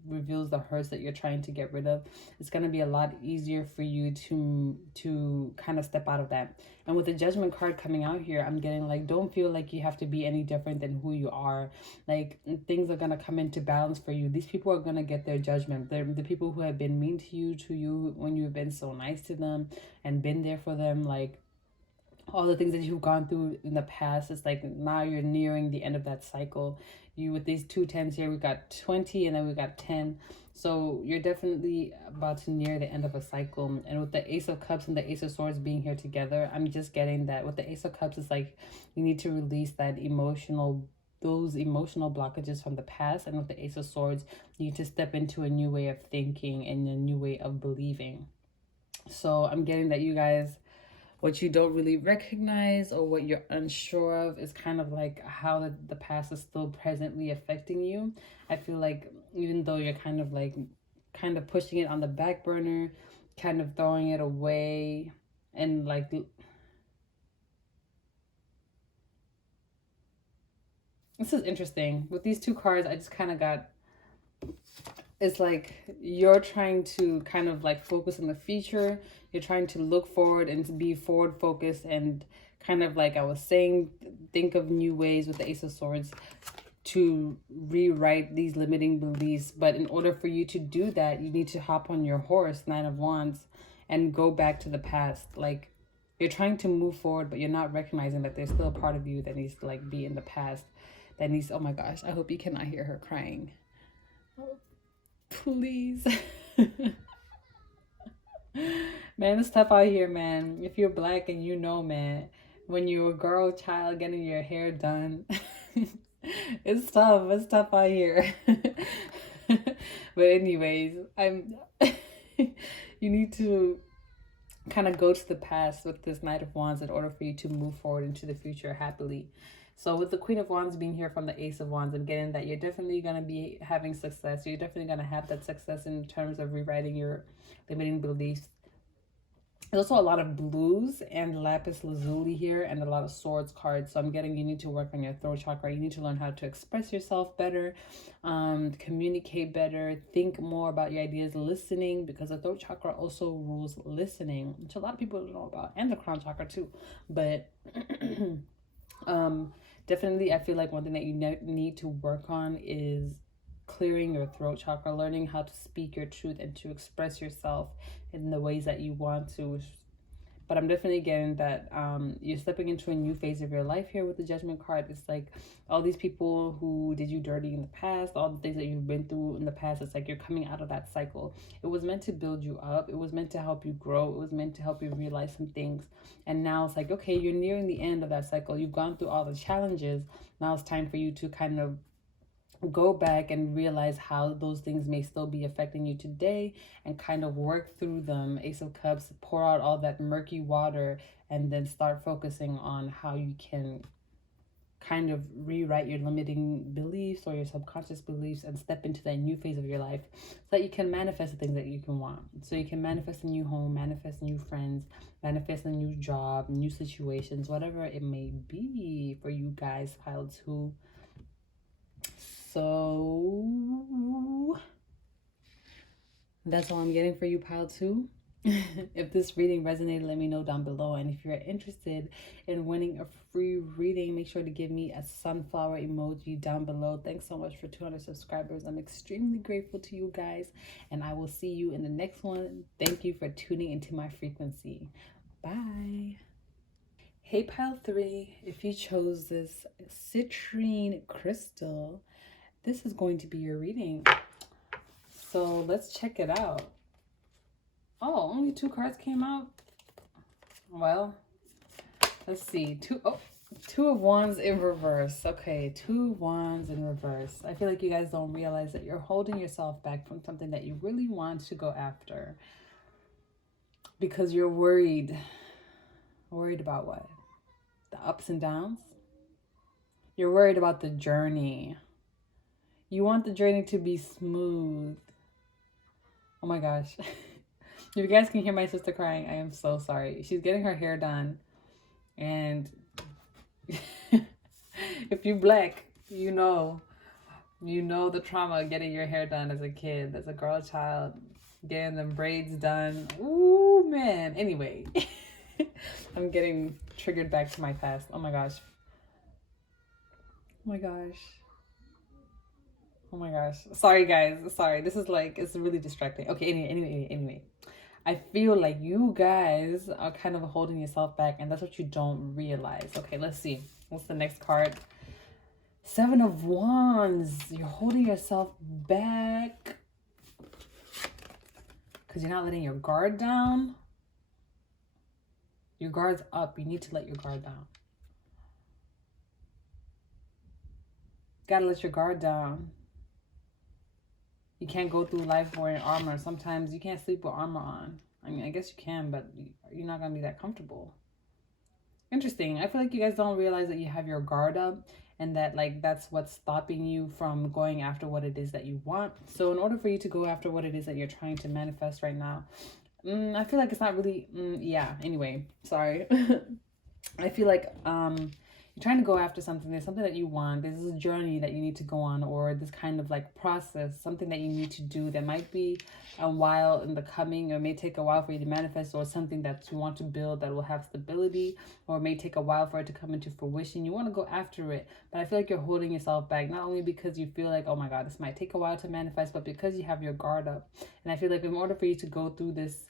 reveals the hurts that you're trying to get rid of, it's going to be a lot easier for you to kind of step out of that. And with the Judgment card coming out here, I'm getting like, don't feel like you have to be any different than who you are. Like, things are going to come into balance for you. These people are going to get their judgment. They're the people who have been mean to you when you've been so nice to them and been there for them. Like, all the things that you've gone through in the past, it's like now you're nearing the end of that cycle. You, with these two tens here, we got 20 and then we got 10. So you're definitely about to near the end of a cycle. And with the Ace of Cups and the Ace of Swords being here together, I'm just getting that with the Ace of Cups, it's like you need to release those emotional blockages from the past. And with the Ace of Swords, you need to step into a new way of thinking and a new way of believing. So I'm getting that you guys, what you don't really recognize or what you're unsure of is kind of like how the past is still presently affecting you. I feel like even though you're kind of pushing it on the back burner, kind of throwing it away, and like this is interesting. With these two cards, I just kind of got, it's like you're trying to kind of like focus on the future. You're trying to look forward and to be forward focused and kind of like I was saying, think of new ways with the Ace of Swords to rewrite these limiting beliefs. But in order for you to do that, you need to hop on your horse, Nine of Wands, and go back to the past. Like, you're trying to move forward, but you're not recognizing that there's still a part of you that needs to like be in the past. That needs, oh my gosh, I hope you cannot hear her crying. Oh, please. Man, it's tough out here, man. If you're black and you know, man, when you're a girl child getting your hair done, it's tough. It's tough out here. But anyways, you need to kind of go to the past with this Knight of Wands in order for you to move forward into the future happily. So with the Queen of Wands being here from the Ace of Wands, and getting that you're definitely going to be having success. You're definitely going to have that success in terms of rewriting your limiting beliefs. There's also a lot of blues and Lapis Lazuli here, and a lot of swords cards. So I'm getting you need to work on your throat chakra. You need to learn how to express yourself better, communicate better, think more about your ideas, listening, because the throat chakra also rules listening, which a lot of people don't know about, and the crown chakra too. But definitely, I feel like one thing that you need to work on is clearing your throat chakra, learning how to speak your truth and to express yourself in the ways that you want to. But I'm definitely getting that you're stepping into a new phase of your life here with the Judgment card. It's like all these people who did you dirty in the past, all the things that you've been through in the past, it's like you're coming out of that cycle. It was meant to build you up. It was meant to help you grow. It was meant to help you realize some things. And now it's like, okay, you're nearing the end of that cycle. You've gone through all the challenges. Now it's time for you to kind of go back and realize how those things may still be affecting you today, and kind of work through them. Ace of Cups, pour out all that murky water, and then start focusing on how you can kind of rewrite your limiting beliefs or your subconscious beliefs, and step into that new phase of your life so that you can manifest the things that you can want. So you can manifest a new home, manifest new friends, manifest a new job, new situations, whatever it may be for you guys, pile 2. So that's all I'm getting for you, pile 2. If this reading resonated, let me know down below. And if you're interested in winning a free reading, make sure to give me a sunflower emoji down below. Thanks so much for 200 subscribers. I'm extremely grateful to you guys, and I will see you in the next one. Thank you for tuning into my frequency. Bye. Hey, pile 3, if you chose this citrine crystal, this is going to be your reading. So let's check it out. Oh, only 2 cards came out. Well, let's see. Two of Wands in reverse. Okay, 2 Wands in reverse. I feel like you guys don't realize that you're holding yourself back from something that you really want to go after, because you're worried. Worried about what? The ups and downs? You're worried about the journey. You want the journey to be smooth. Oh my gosh. If you guys can hear my sister crying, I am so sorry. She's getting her hair done. And if you black, you know the trauma of getting your hair done as a kid, as a girl child, getting them braids done. Ooh, man. Anyway, I'm getting triggered back to my past. Oh my gosh. Oh my gosh. Oh my gosh. Sorry, guys. Sorry. This is like, it's really distracting. Okay, anyway. I feel like you guys are kind of holding yourself back, and that's what you don't realize. Okay, let's see. What's the next card? 7 of Wands. You're holding yourself back because you're not letting your guard down. Your guard's up. You need to let your guard down. Gotta let your guard down. You can't go through life wearing armor. Sometimes you can't sleep with armor on. I mean, I guess you can, but you're not going to be that comfortable. Interesting. I feel like you guys don't realize that you have your guard up, and that like that's what's stopping you from going after what it is that you want. So in order for you to go after what it is that you're trying to manifest right now, I feel like it's not really, yeah, anyway, sorry. I feel like you're trying to go after something. There's something that you want. There's a journey that you need to go on, or this kind of like process, something that you need to do that might be a while in the coming, or may take a while for you to manifest, or something that you want to build that will have stability, or it may take a while for it to come into fruition. You want to go after it, but I feel like you're holding yourself back, not only because you feel like, oh my God, this might take a while to manifest, but because you have your guard up. And I feel like in order for you to go through this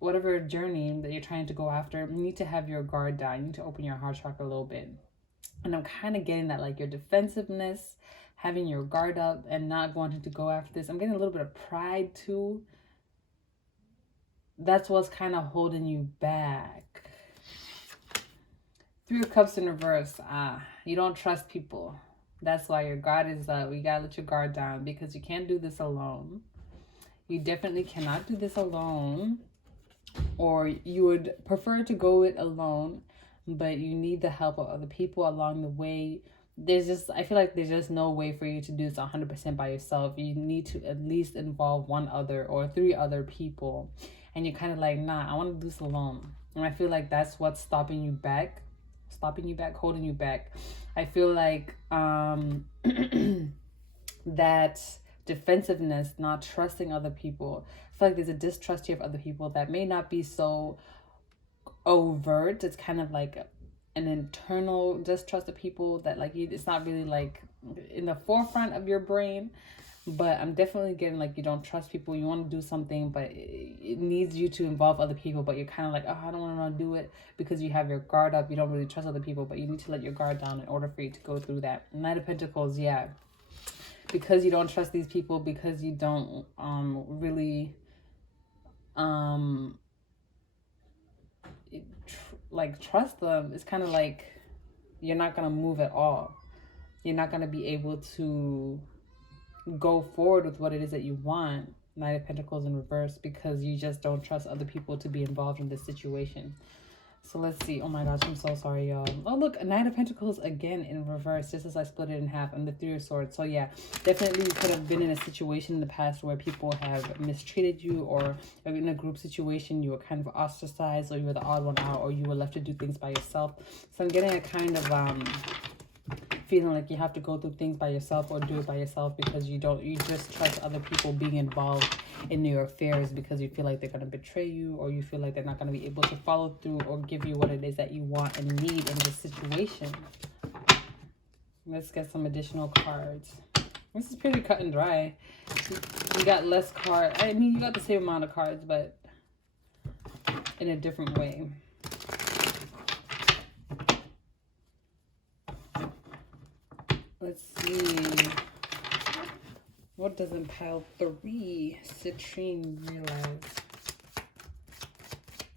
whatever journey that you're trying to go after, you need to have your guard down. You need to open your heart chakra a little bit. And I'm kind of getting that, like your defensiveness, having your guard up and not wanting to go after this. I'm getting a little bit of pride too. That's what's kind of holding you back. 3 of Cups in reverse. You don't trust people. That's why your guard is up. You gotta let your guard down, because you can't do this alone. You definitely cannot do this alone. or you would prefer to go it alone, but you need the help of other people along the way. I feel like there's just no way for you to do this 100% by yourself. You need to at least involve one other or three other people. And you're kind of like, nah, I want to do this alone. And I feel like that's what's stopping you back, holding you back. I feel like that defensiveness, not trusting other people. I feel like there's a distrust here of other people that may not be so overt. It's kind of like an internal distrust of people that like it's not really like in the forefront of your brain, but I'm definitely getting like you don't trust people. You want to do something, but it needs you to involve other people, but you're kind of like, oh, I don't want to do it because you have your guard up. You don't really trust other people, but you need to let your guard down in order for you to go through that. Knight of Pentacles, yeah, because you don't trust these people, because you don't really like trust them. It's kind of like you're not gonna move at all. You're not gonna be able to go forward with what it is that you want. Knight of Pentacles in reverse, because you just don't trust other people to be involved in this situation. So let's see. Oh my gosh, I'm so sorry, y'all. Oh, look, a Knight of Pentacles again in reverse, just as I split it in half, and the Three of Swords. So yeah, definitely you could have been in a situation in the past where people have mistreated you, or in a group situation you were kind of ostracized, or you were the odd one out, or you were left to do things by yourself. So I'm getting a kind of feeling like you have to go through things by yourself or do it by yourself because you just trust other people being involved in your affairs because you feel like they're going to betray you, or you feel like they're not going to be able to follow through or give you what it is that you want and need in this situation. Let's get some additional cards. This is pretty cut and dry. You got less cards. I mean, you got the same amount of cards, but in a different way. Let's see. What doesn't pile 3 Citrine realize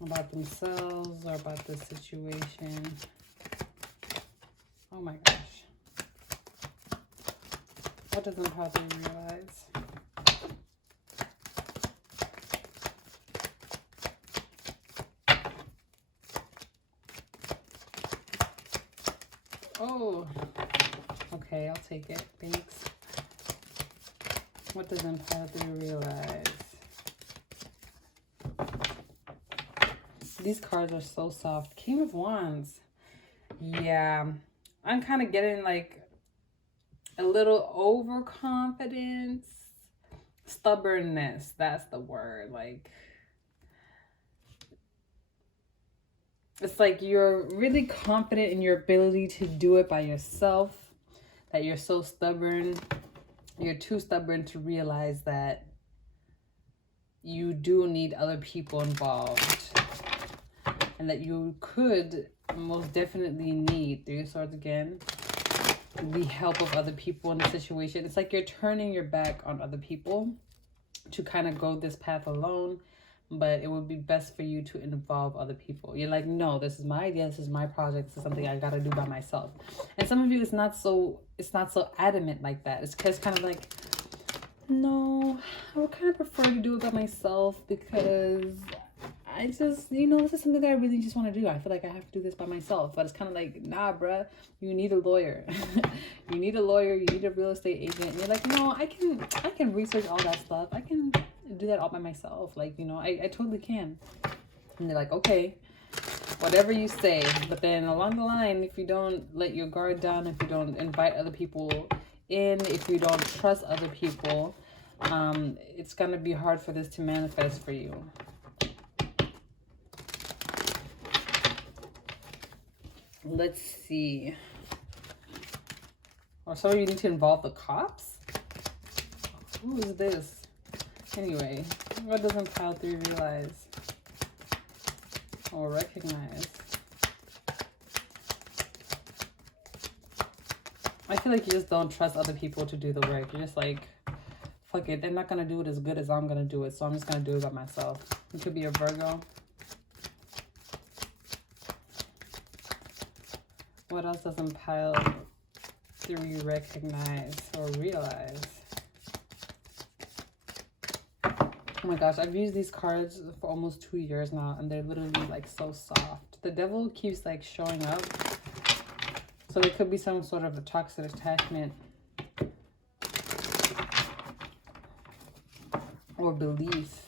about themselves or about the situation? Oh my gosh. What doesn't pile 3 realize? Oh. Okay, I'll take it. Thanks. What does Empire 3 realize? These cards are so soft. King of Wands. Yeah. I'm kind of getting like a little overconfidence. Stubbornness. That's the word. Like, it's like you're really confident in your ability to do it by yourself. That you're so stubborn, you're too stubborn to realize that you do need other people involved. And that you could most definitely need, 3 of Swords again, the help of other people in the situation. It's like you're turning your back on other people to kind of go this path alone. But it would be best for you to involve other people. You're like, no, this is my idea, this is my project, this is something I gotta do by myself. And some of you, it's not so adamant like that. It's kind of like, no, I would kind of prefer to do it by myself because I just, this is something that I really just want to do. I feel like I have to do this by myself. But it's kind of like, nah, bruh, you need a lawyer. You need a lawyer, you need a real estate agent. And you're like, no, I can research all that stuff. I can do that all by myself. Like, I totally can. And they're like, okay, whatever you say. But then along the line, if you don't let your guard down, if you don't invite other people in, if you don't trust other people, it's going to be hard for this to manifest for you. Let's see. Or some of you need to involve the cops? Who is this? Anyway, what doesn't pile 3 realize or recognize? I feel like you just don't trust other people to do the work. You're just like, fuck it, they're not going to do it as good as I'm going to do it, so I'm just going to do it by myself. You could be a Virgo. What else doesn't pile 3 recognize or realize? Oh my gosh, I've used these cards for almost 2 years now, and they're literally like so soft. The devil keeps like showing up. So there could be some sort of a toxic attachment or belief.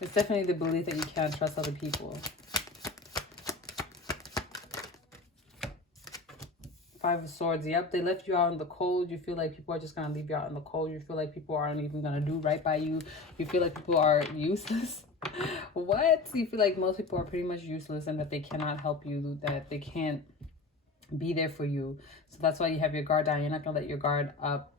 It's definitely the belief that you can't trust other people. Five of Swords. Yep, they left you out in the cold. You feel like people are just going to leave you out in the cold. You feel like people aren't even going to do right by you. You feel like people are useless. What? You feel like most people are pretty much useless and that they cannot help you, that they can't be there for you. So that's why you have your guard down. You're not going to let your guard up.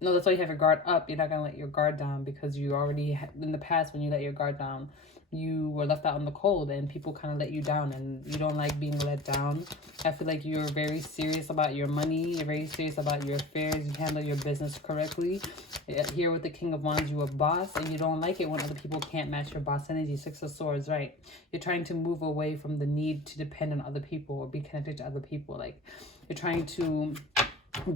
No, that's why you have your guard up. You're not going to let your guard down because you already, in the past, when you let your guard down, you were left out in the cold and people kind of let you down, and you don't like being let down. I feel like you're very serious about your money. You're very serious about your affairs. You handle your business correctly. Here with the King of Wands, you're a boss, and you don't like it when other people can't match your boss energy. Six of Swords, right? You're trying to move away from the need to depend on other people or be connected to other people. Like, you're trying to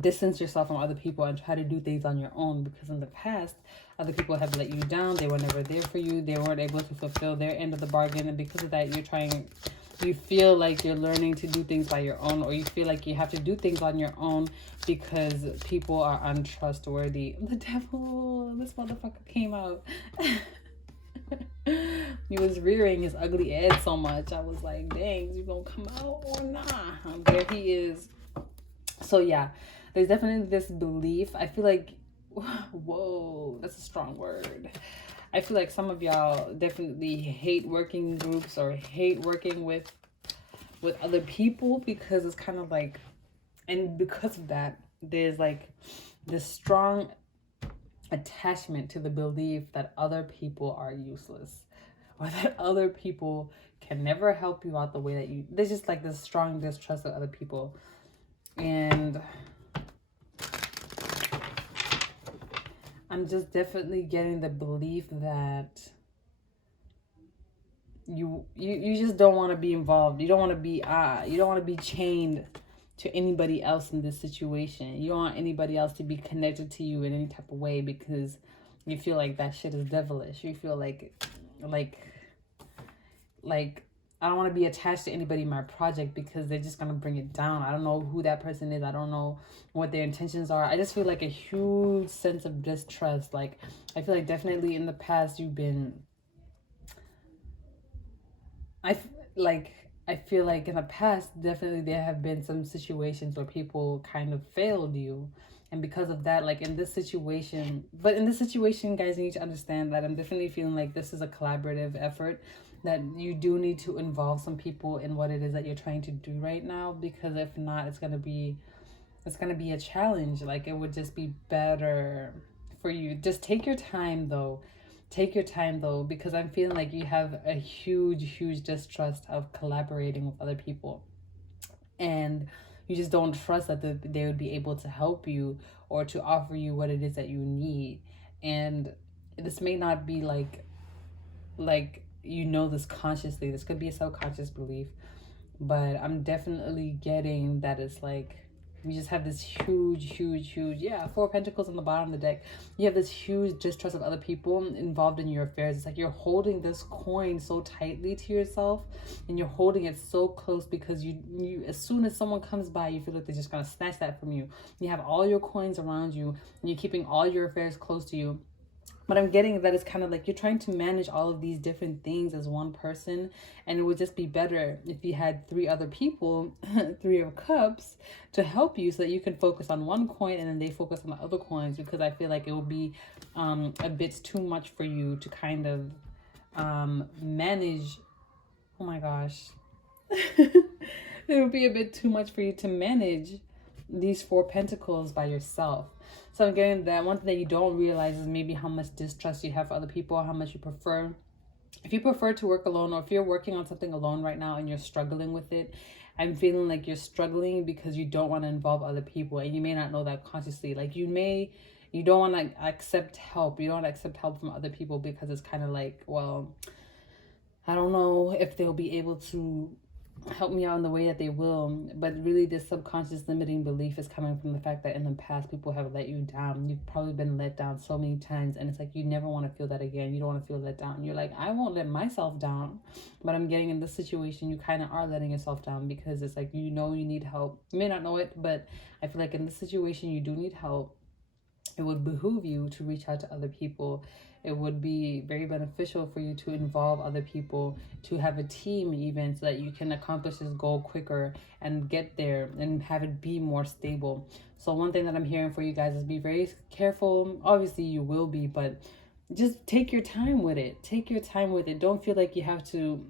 distance yourself from other people and try to do things on your own, because in the past other people have let you down. They were never there for you. They weren't able to fulfill their end of the bargain, and because of that you feel like you're learning to do things by your own, or you feel like you have to do things on your own because people are untrustworthy. The devil, this motherfucker came out. He was rearing his ugly head so much. I was like, dang, you gonna come out or nah? There he is. So yeah, there's definitely this belief. I feel like, whoa, that's a strong word. I feel like some of y'all definitely hate working groups or hate working with other people, because it's kind of like, and because of that, there's like this strong attachment to the belief that other people are useless, or that other people can never help you out the way that you, there's just like this strong distrust of other people. And I'm just definitely getting the belief that you just don't want to be involved. You don't want to be chained to anybody else in this situation. You don't want anybody else to be connected to you in any type of way, because you feel like that shit is devilish. You feel like I don't want to be attached to anybody in my project because they're just going to bring it down. I don't know who that person is. I don't know what their intentions are. I just feel like a huge sense of distrust. Like, I feel like definitely in the past you've been, I feel like in the past, definitely there have been some situations where people kind of failed you. And because of that, like in this situation, guys, you need to understand that I'm definitely feeling like this is a collaborative effort, that you do need to involve some people in what it is that you're trying to do right now, because if not, it's going to be a challenge. Like, it would just be better for you. Just take your time though. Because I'm feeling like you have a huge distrust of collaborating with other people, and you just don't trust that they would be able to help you or to offer you what it is that you need. And this may not be like this consciously. This could be a subconscious belief, but I'm definitely getting that it's like you just have this huge, yeah, Four of Pentacles on the bottom of the deck. You have this huge distrust of other people involved in your affairs. It's like you're holding this coin so tightly to yourself, and you're holding it so close because you as soon as someone comes by, you feel like they're just gonna snatch that from you. You have all your coins around you, and you're keeping all your affairs close to you. But I'm getting that it's kind of like you're trying to manage all of these different things as one person. And it would just be better if you had 3 other people, 3 of Cups, to help you so that you can focus on one coin and then they focus on the other coins. Because I feel like it would be a bit too much for you to kind of manage. Oh my gosh. It would be a bit too much for you to manage these 4 Pentacles by yourself. So I'm getting that one thing that you don't realize is maybe how much distrust you have for other people, how much you prefer. If you prefer to work alone, or if you're working on something alone right now and you're struggling with it, I'm feeling like you're struggling because you don't want to involve other people, and you may not know that consciously. Like you don't want to accept help. You don't want to accept help from other people because it's kind of like, well, I don't know if they'll be able to help me out in the way that they will. But really, this subconscious limiting belief is coming from the fact that in the past people have let you down. You've probably been let down so many times, and it's like you never want to feel that again. You don't want to feel let down. You're like, I won't let myself down. But I'm getting in this situation, you kind of are letting yourself down, because it's like, you know, you need help. You may not know it, but I feel like in this situation you do need help. It would behoove you to reach out to other people. It would be very beneficial for you to involve other people, to have a team even, so that you can accomplish this goal quicker and get there and have it be more stable. So one thing that I'm hearing for you guys is be very careful. Obviously you will be, but just take your time with it. Take your time with it. Don't feel like you have to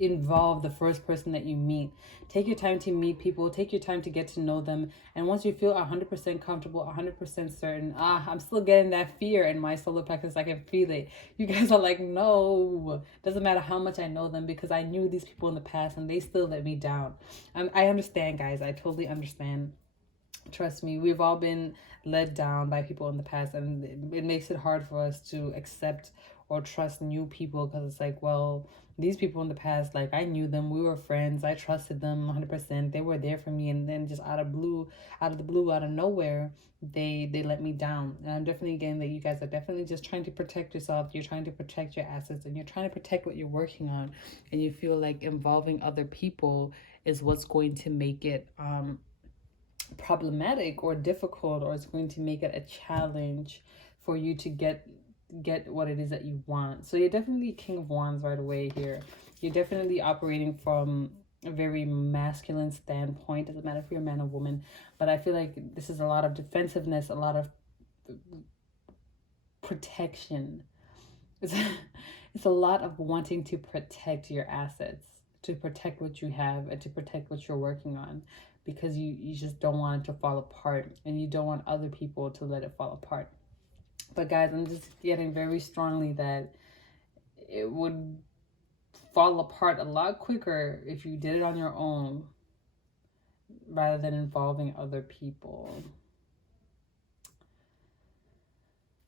involve the first person that you meet. Take your time to meet people, take your time to get to know them, and once you feel 100% comfortable, 100% certain, I'm still getting that fear in my solo practice, I can feel it. You guys are like, no, doesn't matter how much I know them, because I knew these people in the past and they still let me down. I understand, guys. I totally understand. Trust me, we've all been let down by people in the past, and it makes it hard for us to accept or trust new people, because it's like, well, these people in the past, like, I knew them, we were friends, I trusted them 100%, they were there for me, and then just out of the blue, out of nowhere, they let me down. And I'm definitely getting that you guys are definitely just trying to protect yourself. You're trying to protect your assets, and you're trying to protect what you're working on, and you feel like involving other people is what's going to make it problematic or difficult, or it's going to make it a challenge for you to get what it is that you want. So you're definitely King of Wands right away here. You're definitely operating from a very masculine standpoint. Doesn't matter if you're a man or woman, but I feel like this is a lot of defensiveness, a lot of protection. It's a lot of wanting to protect your assets, to protect what you have, and to protect what you're working on, because you just don't want it to fall apart, and you don't want other people to let it fall apart. But guys, I'm just getting very strongly that it would fall apart a lot quicker if you did it on your own rather than involving other people.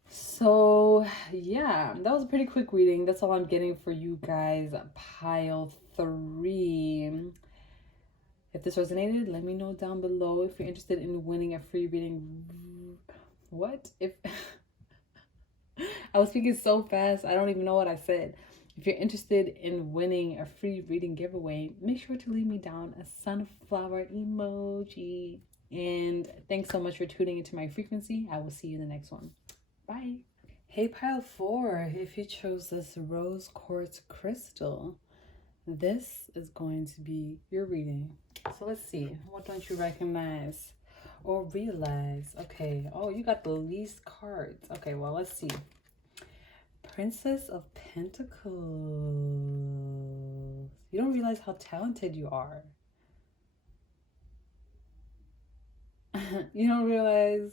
So yeah, that was a pretty quick reading. That's all I'm getting for you guys. Pile 3. If this resonated, let me know down below. If you're interested in winning a free reading, what if I was speaking so fast, I don't even know what I said. If you're interested in winning a free reading giveaway, make sure to leave me down a sunflower emoji. And thanks so much for tuning into my frequency. I will see you in the next one. Bye. Hey, Pile 4, if you chose this rose quartz crystal, this is going to be your reading. So let's see. What don't you recognize or realize? Okay. Oh, you got the least cards. Okay, well, let's see. Princess of Pentacles. You don't realize how talented you are. You don't realize.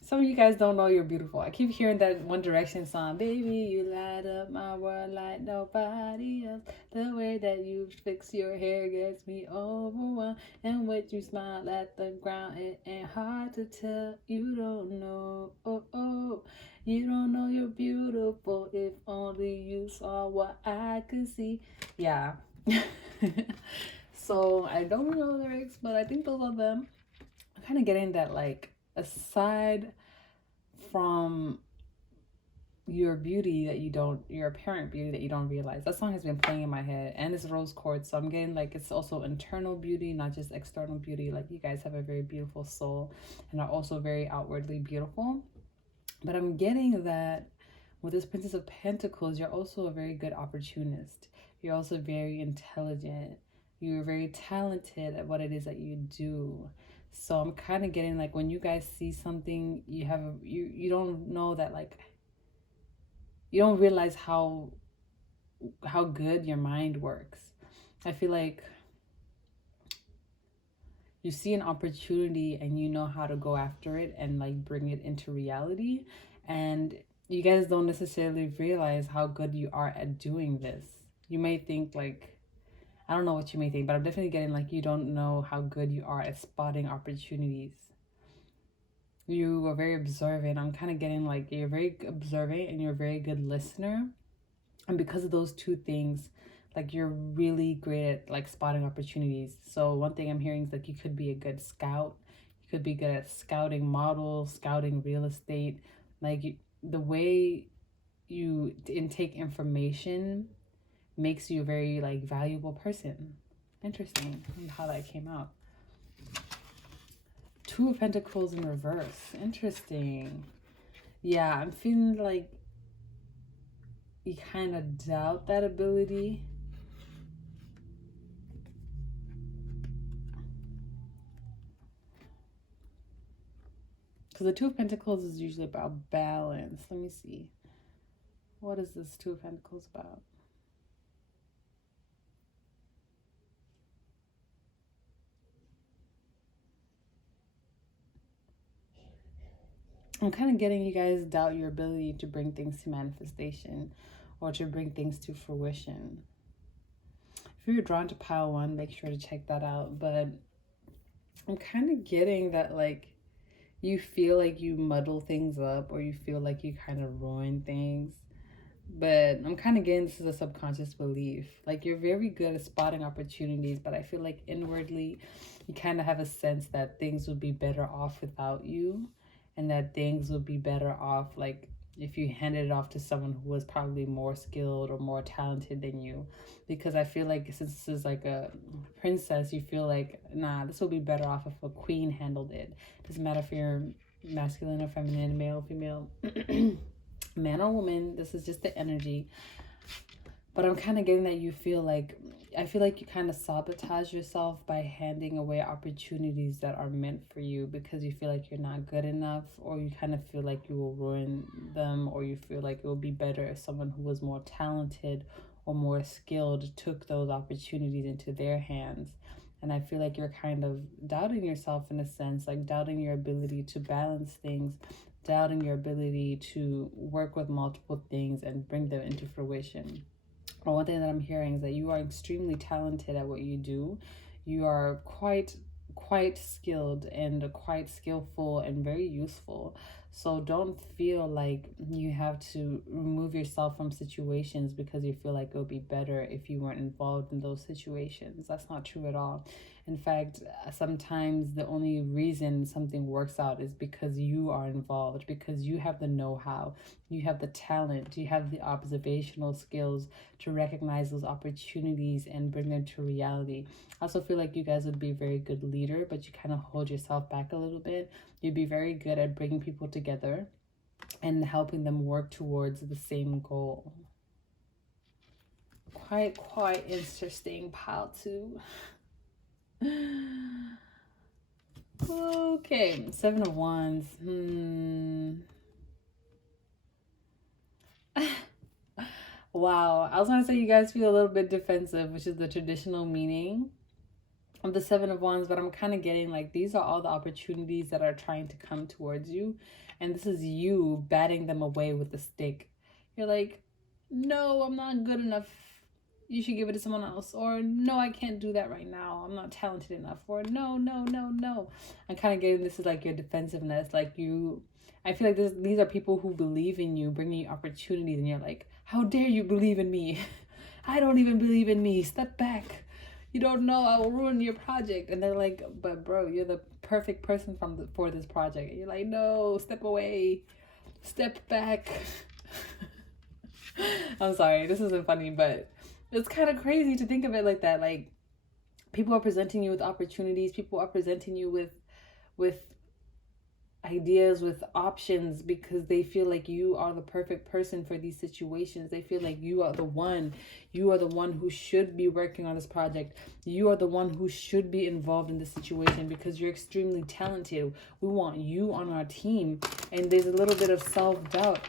Some of you guys don't know you're beautiful. I keep hearing that One Direction song. Baby, you light up my world like nobody else. The way that you fix your hair gets me overwhelmed. And when you smile at the ground, it ain't hard to tell. You don't know. Oh. You don't know you're beautiful. If only you saw what I could see. Yeah. So I don't know the lyrics, but I think those are them. I'm kind of getting that, like, aside from your beauty that you don't, your apparent beauty that you don't realize. That song has been playing in my head, and it's rose quartz, so I'm getting like it's also internal beauty, not just external beauty. Like, you guys have a very beautiful soul and are also very outwardly beautiful. But I'm getting that with this Princess of Pentacles, you're also a very good opportunist. You're also very intelligent. You're very talented at what it is that you do. So I'm kind of getting like when you guys see something, you don't know that, like, you don't realize how good your mind works. I feel like you see an opportunity and you know how to go after it and like bring it into reality, and you guys don't necessarily realize how good you are at doing this. You may think like, I don't know what you may think, but I'm definitely getting like you don't know how good you are at spotting opportunities. You are very observant. I'm kind of getting like you're very observant and you're a very good listener. And because of those two things, Like you're really great at like spotting opportunities. So one thing I'm hearing is like you could be a good scout. You could be good at scouting models, scouting real estate. Like the way you intake information makes you a very like valuable person. Interesting how that came out. Two of Pentacles in reverse. Interesting. Yeah, I'm feeling like you kind of doubt that ability. Because the Two of Pentacles is usually about balance. Let me see. What is this Two of Pentacles about? I'm kind of getting you guys doubt your ability to bring things to manifestation or to bring things to fruition. If you're drawn to pile 1, make sure to check that out. But I'm kind of getting that like you feel like you muddle things up or you feel like you kind of ruin things. But I'm kind of getting this is a subconscious belief. Like you're very good at spotting opportunities, but I feel like inwardly you kind of have a sense that things would be better off without you, and that things would be better off like if you handed it off to someone who was probably more skilled or more talented than you. Because I feel like since this is like a princess, you feel like, nah, this will be better off if a queen handled it. Doesn't matter if you're masculine or feminine, male, female, man or woman, this is just the energy. But I'm kind of getting that you feel like, I feel like you kind of sabotage yourself by handing away opportunities that are meant for you because you feel like you're not good enough, or you kind of feel like you will ruin them, or you feel like it would be better if someone who was more talented or more skilled took those opportunities into their hands. And I feel like you're kind of doubting yourself in a sense, like doubting your ability to balance things, doubting your ability to work with multiple things and bring them into fruition. Well, one thing that I'm hearing is that you are extremely talented at what you do. You are quite skilled and quite skillful and very useful. So don't feel like you have to remove yourself from situations because you feel like it would be better if you weren't involved in those situations. That's not true at all. In fact, sometimes the only reason something works out is because you are involved, because you have the know-how, you have the talent, you have the observational skills to recognize those opportunities and bring them to reality. I also feel like you guys would be a very good leader, but you kind of hold yourself back a little bit. You'd be very good at bringing people together and helping them work towards the same goal. Quite interesting, pile 2. Okay, 7 of Wands. Wow, I was going to say you guys feel a little bit defensive, which is the traditional meaning of the 7 of Wands, but I'm kind of getting like these are all the opportunities that are trying to come towards you, and this is you batting them away with a stick. You're like, no, I'm not good enough, you should give it to someone else, or no, I can't do that right now, I'm not talented enough, or no. I'm kind of getting this is like your defensiveness, like you, I feel like these are people who believe in you, bringing you opportunities, and you're like, how dare you believe in me? I don't even believe in me, step back, you don't know, I will ruin your project. And they're like, but bro, you're the perfect person for this project. And you're like, no, step away, step back. I'm sorry, this isn't funny, but it's kind of crazy to think of it like that. Like, people are presenting you with opportunities, people are presenting you with ideas, with options, because they feel like you are the perfect person for these situations. They feel like you are the one who should be working on this project. You are the one who should be involved in this situation because you're extremely talented. We want you on our team. And there's a little bit of self-doubt.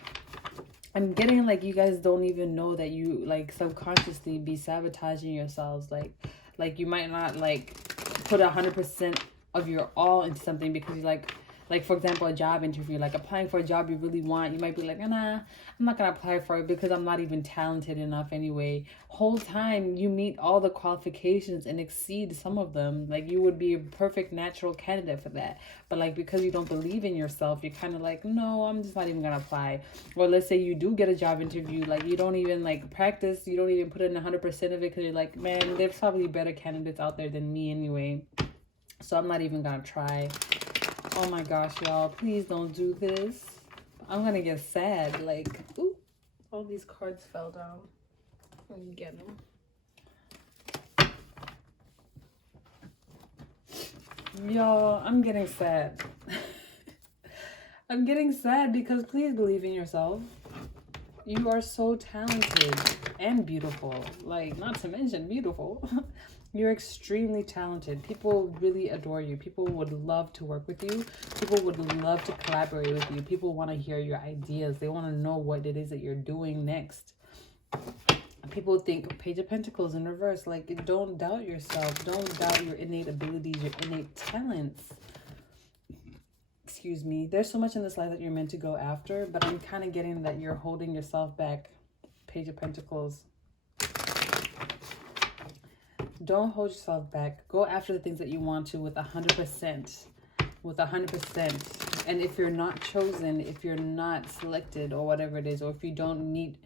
I'm getting like you guys don't even know that you like subconsciously be sabotaging yourselves. Like you might not like put 100% of your all into something because you're like, Like, for example, a job interview, like applying for a job you really want, you might be like, nah, I'm not gonna apply for it because I'm not even talented enough anyway. Whole time you meet all the qualifications and exceed some of them. Like, you would be a perfect natural candidate for that. But like, because you don't believe in yourself, you're kind of like, no, I'm just not even gonna apply. Or let's say you do get a job interview, like you don't even like practice, you don't even put in 100% of it because you're like, man, there's probably better candidates out there than me anyway. So I'm not even gonna try. Oh my gosh, y'all, please don't do this. I'm gonna get sad. Like, ooh, all these cards fell down. Let me get them. Y'all, I'm getting sad. I'm getting sad because please believe in yourself. You are so talented and beautiful. Like, not to mention beautiful. You're extremely talented. People really adore you. People would love to work with you. People would love to collaborate with you. People want to hear your ideas. They want to know what it is that you're doing next. People think Page of Pentacles in reverse. Like, don't doubt yourself. Don't doubt your innate abilities, your innate talents. Excuse me. There's so much in this life that you're meant to go after, but I'm kind of getting that you're holding yourself back. Page of Pentacles. Don't hold yourself back. Go after the things that you want to with 100%. With 100%. And if you're not chosen, if you're not selected or whatever it is, or if you don't meet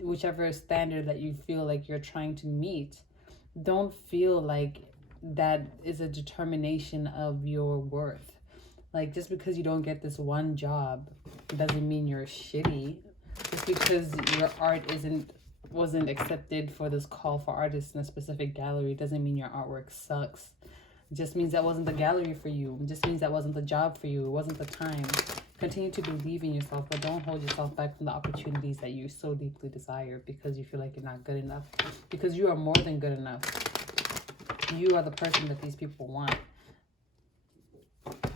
whichever standard that you feel like you're trying to meet, don't feel like that is a determination of your worth. Like, just because you don't get this one job doesn't mean you're shitty. Just because your art wasn't accepted for this call for artists in a specific gallery doesn't mean your artwork sucks. It just means that wasn't the gallery for you. It just means that wasn't the job for you. It wasn't the time. Continue to believe in yourself, but don't hold yourself back from the opportunities that you so deeply desire because you feel like you're not good enough. Because you are more than good enough. You are the person that these people want.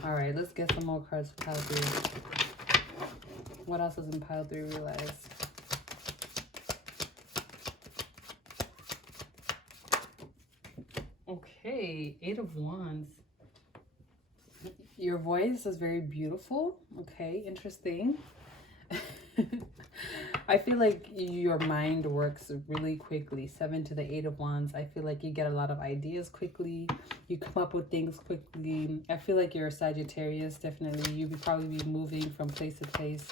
All right, let's get some more cards for pile 3. What else is in pile 3, realize? Okay, 8 of Wands. Your voice is very beautiful. Okay, interesting. I feel like your mind works really quickly. 7 to the 8 of Wands. I feel like you get a lot of ideas quickly. You come up with things quickly. I feel like you're a Sagittarius, definitely. You would probably be moving from place to place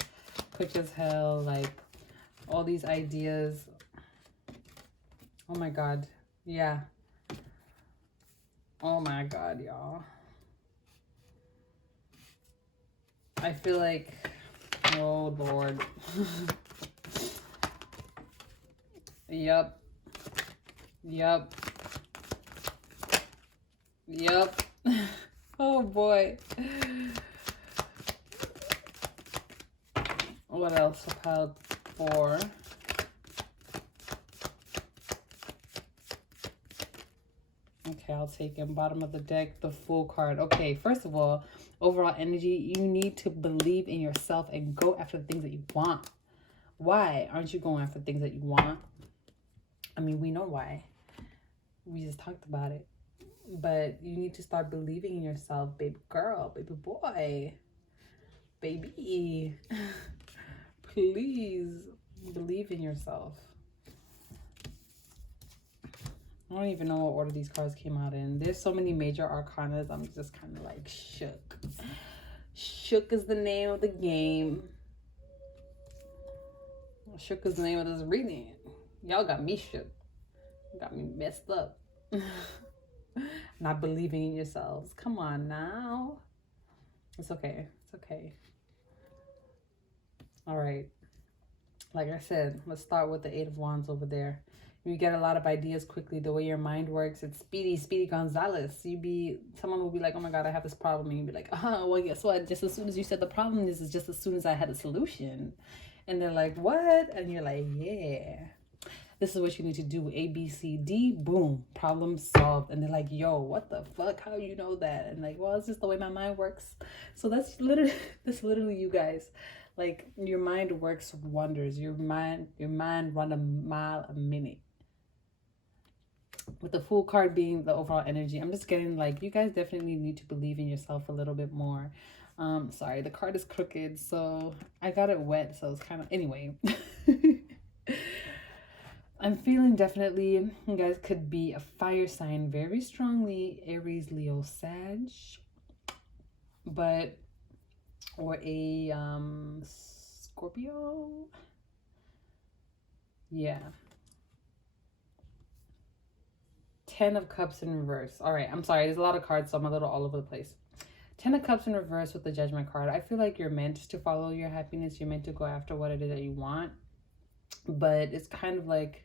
quick as hell. Like, all these ideas. Oh my God. Yeah. Oh my God, y'all. I feel like, oh Lord. Yep. Yep. Yep. Oh boy. What else about 4? Okay, I'll take him. Bottom of the deck, the Fool card. Okay, first of all, overall energy, you need to believe in yourself and go after the things that you want. Why aren't you going after things that you want? I mean, we know why. We just talked about it. But you need to start believing in yourself, baby girl, baby boy, baby. Please believe in yourself. I don't even know what order these cards came out in. There's so many major arcanas. I'm just kind of like shook. Shook is the name of the game. Shook is the name of this reading. Y'all got me shook. Got me messed up. Not believing in yourselves. Come on now. It's okay. It's okay. All right. Like I said, let's start with the 8 of Wands over there. You get a lot of ideas quickly. The way your mind works, it's Speedy Gonzalez. Someone will be like, oh my God, I have this problem. And you'd be like, oh, well, guess what? Just as soon as you said the problem is just as soon as I had a solution. And they're like, what? And you're like, yeah. This is what you need to do. A, B, C, D, boom, problem solved. And they're like, yo, what the fuck? How you know that? And like, well, it's just the way my mind works. So that's literally you guys. Like, your mind works wonders. Your mind run a mile a minute. With the Fool card being the overall energy, I'm just getting like, you guys definitely need to believe in yourself a little bit more. Sorry, the card is crooked, so I got it wet, so it's kind of, anyway. I'm feeling definitely you guys could be a fire sign very strongly, Aries, Leo, Sag, but or a Scorpio. Yeah. 10 of Cups in reverse. All right, I'm sorry. There's a lot of cards, so I'm a little all over the place. 10 of Cups in reverse with the Judgment card. I feel like you're meant to follow your happiness. You're meant to go after what it is that you want. But it's kind of like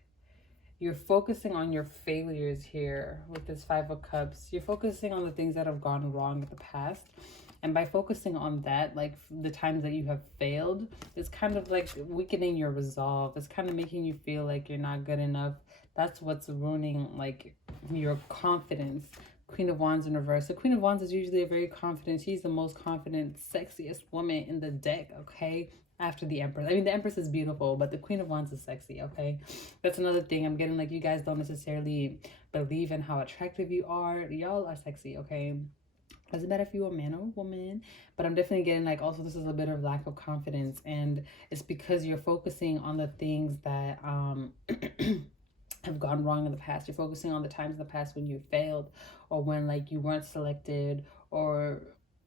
you're focusing on your failures here with this 5 of Cups. You're focusing on the things that have gone wrong in the past. And by focusing on that, like the times that you have failed, it's kind of like weakening your resolve. It's kind of making you feel like you're not good enough. That's what's ruining like your confidence. Queen of Wands in reverse. The Queen of Wands is usually a very confident. She's the most confident, sexiest woman in the deck, okay? After the Empress. I mean, the Empress is beautiful, but the Queen of Wands is sexy, okay? That's another thing. I'm getting like you guys don't necessarily believe in how attractive you are. Y'all are sexy, okay? Doesn't matter if you're a man or a woman, but I'm definitely getting like also this is a bit of lack of confidence, and it's because you're focusing on the things that have gone wrong in the past. You're focusing on the times in the past when you failed, or when like you weren't selected, or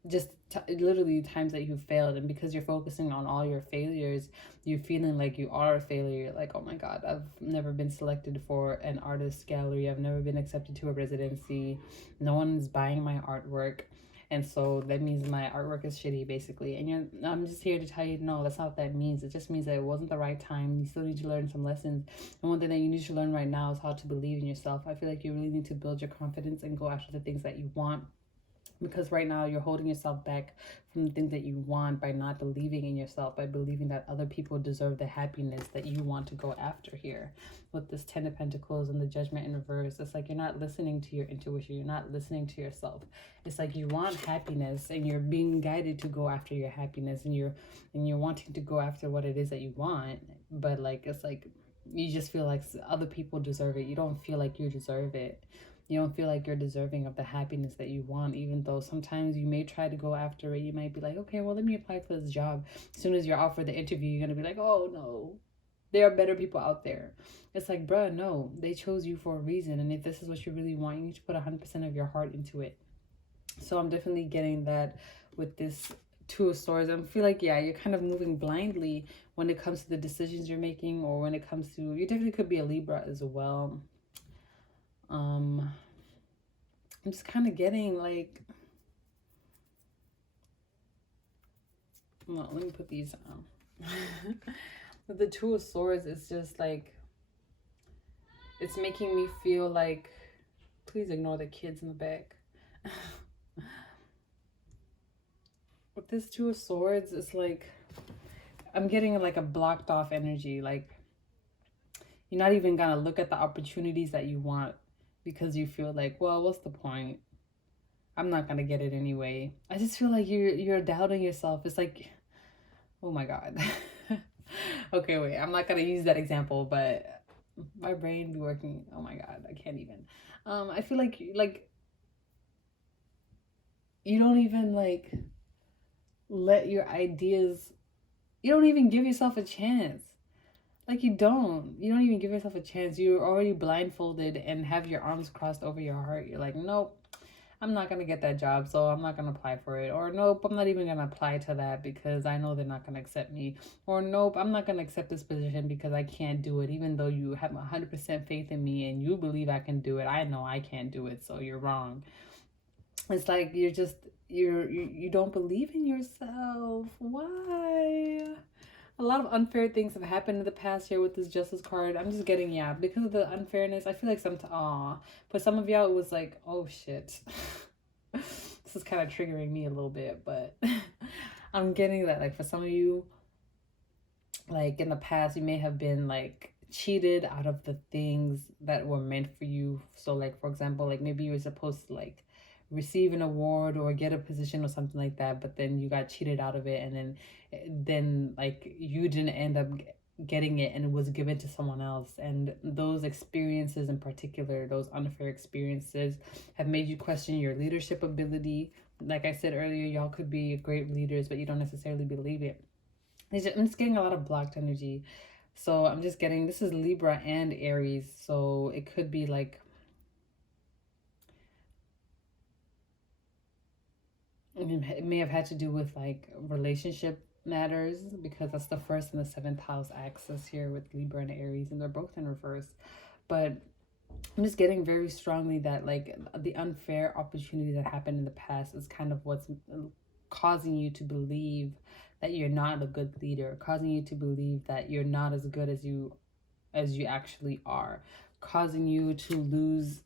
just literally times that you failed. And because you're focusing on all your failures, you're feeling like you are a failure. You're like, oh my god, I've never been selected for an artist gallery, I've never been accepted to a residency, no one's buying my artwork, and so that means my artwork is shitty, basically. And I'm just here to tell you, no, that's not what that means. It just means that it wasn't the right time. You still need to learn some lessons. And one thing that you need to learn right now is how to believe in yourself. I feel like you really need to build your confidence and go after the things that you want, because right now you're holding yourself back from the things that you want by not believing in yourself, by believing that other people deserve the happiness that you want to go after here. With this 10 of Pentacles and the Judgment in reverse, it's like you're not listening to your intuition, you're not listening to yourself. It's like you want happiness and you're being guided to go after your happiness, and you're wanting to go after what it is that you want, but like it's like you just feel like other people deserve it. You don't feel like you deserve it. You don't feel like you're deserving of the happiness that you want, even though sometimes you may try to go after it. You might be like, okay, well, let me apply for this job. As soon as you're out for the interview, you're going to be like, oh, no, there are better people out there. It's like, bruh, no, they chose you for a reason. And if this is what you really want, you need to put 100% of your heart into it. So I'm definitely getting that with this 2 of Swords. I feel like, yeah, you're kind of moving blindly when it comes to the decisions you're making, or when it comes to, you definitely could be a Libra as well. I'm just kind of getting like, well, let me put these on. With the 2 of Swords, it's just like, it's making me feel like, please ignore the kids in the back. With this 2 of Swords, it's like, I'm getting like a blocked off energy. Like, you're not even gonna look at the opportunities that you want, because you feel like, well, what's the point? I'm not gonna get it anyway. I just feel like you're doubting yourself. It's like, oh my god. Okay, wait, I'm not gonna use that example, but my brain be working. Oh my god, I can't even. I feel like you don't even like let your ideas, you don't even give yourself a chance. Like, you don't even give yourself a chance. You're already blindfolded and have your arms crossed over your heart. You're like, nope, I'm not going to get that job, so I'm not going to apply for it. Or nope, I'm not even going to apply to that because I know they're not going to accept me. Or nope, I'm not going to accept this position because I can't do it. Even though you have 100% faith in me and you believe I can do it, I know I can't do it, so you're wrong. It's like you're just, you don't believe in yourself. Why? A lot of unfair things have happened in the past year with this Justice card. I'm just getting, yeah, because of the unfairness, I feel like but some of y'all, it was like, oh shit. This is kind of triggering me a little bit, but I'm getting that, like, for some of you, like, in the past, you may have been, like, cheated out of the things that were meant for you. So, like, for example, like, maybe you were supposed to, like, receive an award or get a position or something like that, but then you got cheated out of it, and then like you didn't end up getting it and it was given to someone else. And those experiences in particular, those unfair experiences, have made you question your leadership ability. Like I said earlier, y'all could be great leaders, but you don't necessarily believe it. I'm just getting a lot of blocked energy. So I'm just getting, this is Libra and Aries. So it could be like, it may have had to do with like relationship matters, because that's the first and the seventh house axis here with Libra and Aries, and they're both in reverse. But I'm just getting very strongly that like the unfair opportunity that happened in the past is kind of what's causing you to believe that you're not a good leader, causing you to believe that you're not as good as you actually are, causing you to lose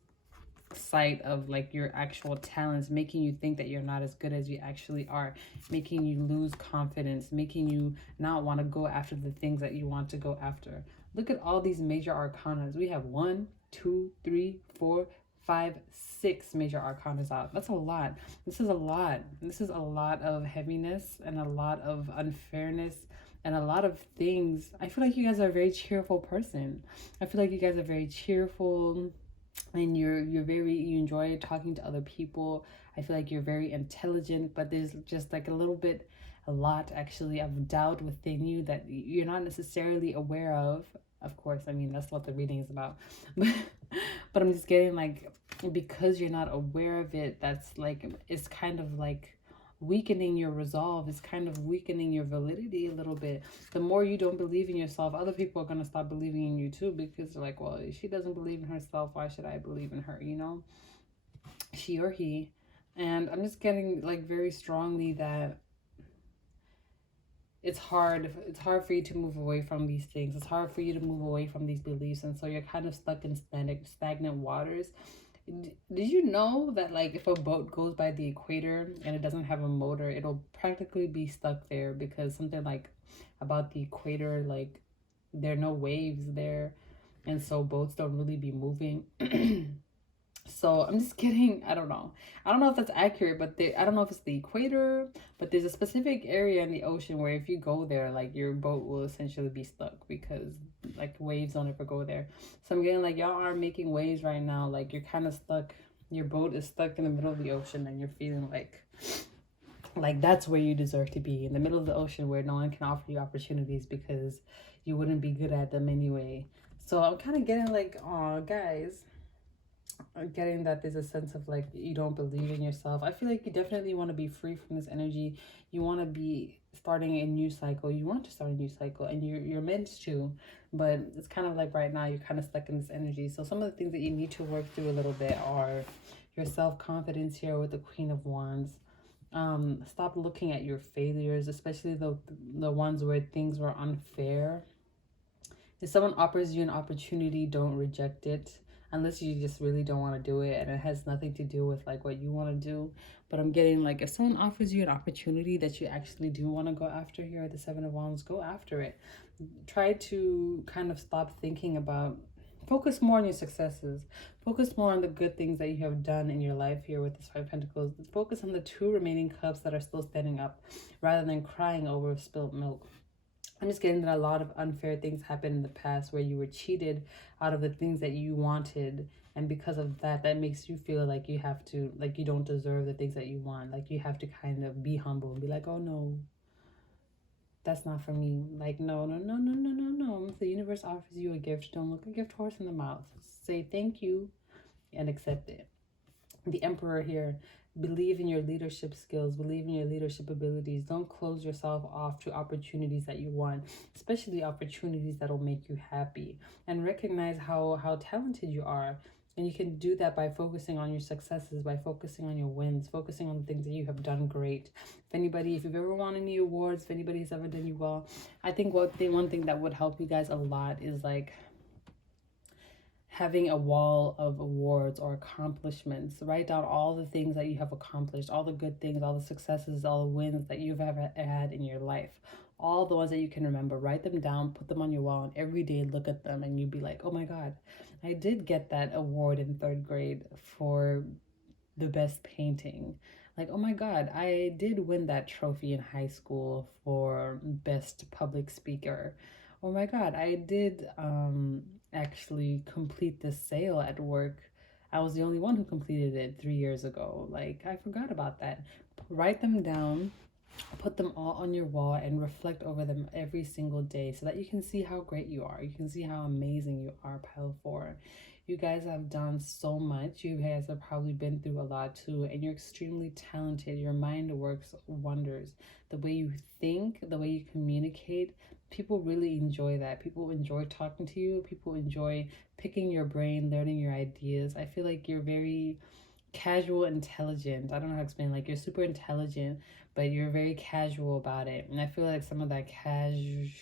sight of like your actual talents, making you think that you're not as good as you actually are, making you lose confidence, making you not want to go after the things that you want to go after. Look at all these major arcanas. We have 1, 2, 3, 4, 5, 6 major arcanas out. That's a lot. This is a lot. This is a lot of heaviness and a lot of unfairness and a lot of things. I feel like you guys are a very cheerful person. I feel like you guys are very cheerful, and you're very, you enjoy talking to other people. I feel like you're very intelligent, but there's just like a lot actually of doubt within you that you're not necessarily aware of. Of course, I mean, that's what the reading is about. But I'm just getting like, because you're not aware of it, that's like, it's kind of like weakening your resolve. It's kind of weakening your validity a little bit. The more you don't believe in yourself, other people are going to stop believing in you too, because they're like, well, she doesn't believe in herself, why should I believe in her, you know, she or he. And I'm just getting like very strongly that it's hard for you to move away from these things. It's hard for you to move away from these beliefs, and so you're kind of stuck in stagnant waters. Did you know that like if a boat goes by the equator and it doesn't have a motor, it'll practically be stuck there, because something like about the equator, like there are no waves there, and so boats don't really be moving. So I'm just kidding. I don't know. I don't know if that's accurate, but I don't know if it's the equator, but there's a specific area in the ocean where if you go there, like your boat will essentially be stuck, because like waves don't ever go there. So I'm getting like y'all are making waves right now. Like you're kind of stuck. Your boat is stuck in the middle of the ocean, and you're feeling like that's where you deserve to be, in the middle of the ocean where no one can offer you opportunities because you wouldn't be good at them anyway. So I'm kind of getting like, oh guys, getting that there's a sense of like you don't believe in yourself. I feel like you definitely want to be free from this energy. You want to be starting a new cycle. You want to start a new cycle, and you're meant to, but it's kind of like right now you're kind of stuck in this energy. So some of the things that you need to work through a little bit are your self-confidence here with the Queen of Wands. Stop looking at your failures, especially the ones where things were unfair. If someone offers you an opportunity, don't reject it, unless you just really don't want to do it and it has nothing to do with like what you want to do. But I'm getting like, if someone offers you an opportunity that you actually do want to go after here at the Seven of Wands, go after it. Try to kind of stop thinking about, focus more on your successes. Focus more on the good things that you have done in your life here with this Five of Pentacles. Focus on the 2 remaining cups that are still standing up, rather than crying over spilled milk. I'm just getting that a lot of unfair things happened in the past where you were cheated out of the things that you wanted. And because of that, that makes you feel like you have to, like you don't deserve the things that you want. Like you have to kind of be humble and be like, oh no, that's not for me. Like, no, no, no, no, no, no, no. If the universe offers you a gift, don't look a gift horse in the mouth. Say thank you and accept it. The Emperor here, believe in your leadership skills, believe in your leadership abilities. Don't close yourself off to opportunities that you want, especially opportunities that will make you happy, and recognize how talented you are. And you can do that by focusing on your successes, by focusing on your wins, focusing on the things that you have done great. If you've ever won any awards, if anybody has ever done you well, I think one thing that would help you guys a lot is like having a wall of awards or accomplishments. Write down all the things that you have accomplished, all the good things, all the successes, all the wins that you've ever had in your life, all the ones that you can remember. Write them down, put them on your wall, and every day look at them and you'd be like, oh my God, I did get that award in 3rd grade for the best painting. Like, oh my God, I did win that trophy in high school for best public speaker. Oh my God, I did actually complete this sale at work. I was the only one who completed it 3 years ago. Like, I forgot about that. Write them down, put them all on your wall, and reflect over them every single day so that you can see how great you are. You can see how amazing you are, pile 4. You guys have done so much. You guys have probably been through a lot too, and you're extremely talented. Your mind works wonders. The way you think, the way you communicate, people really enjoy that. People enjoy talking to you. People enjoy picking your brain, learning your ideas. I feel like you're very casual intelligent. I don't know how to explain. Like, you're super intelligent, but you're very casual about it. And I feel like some of that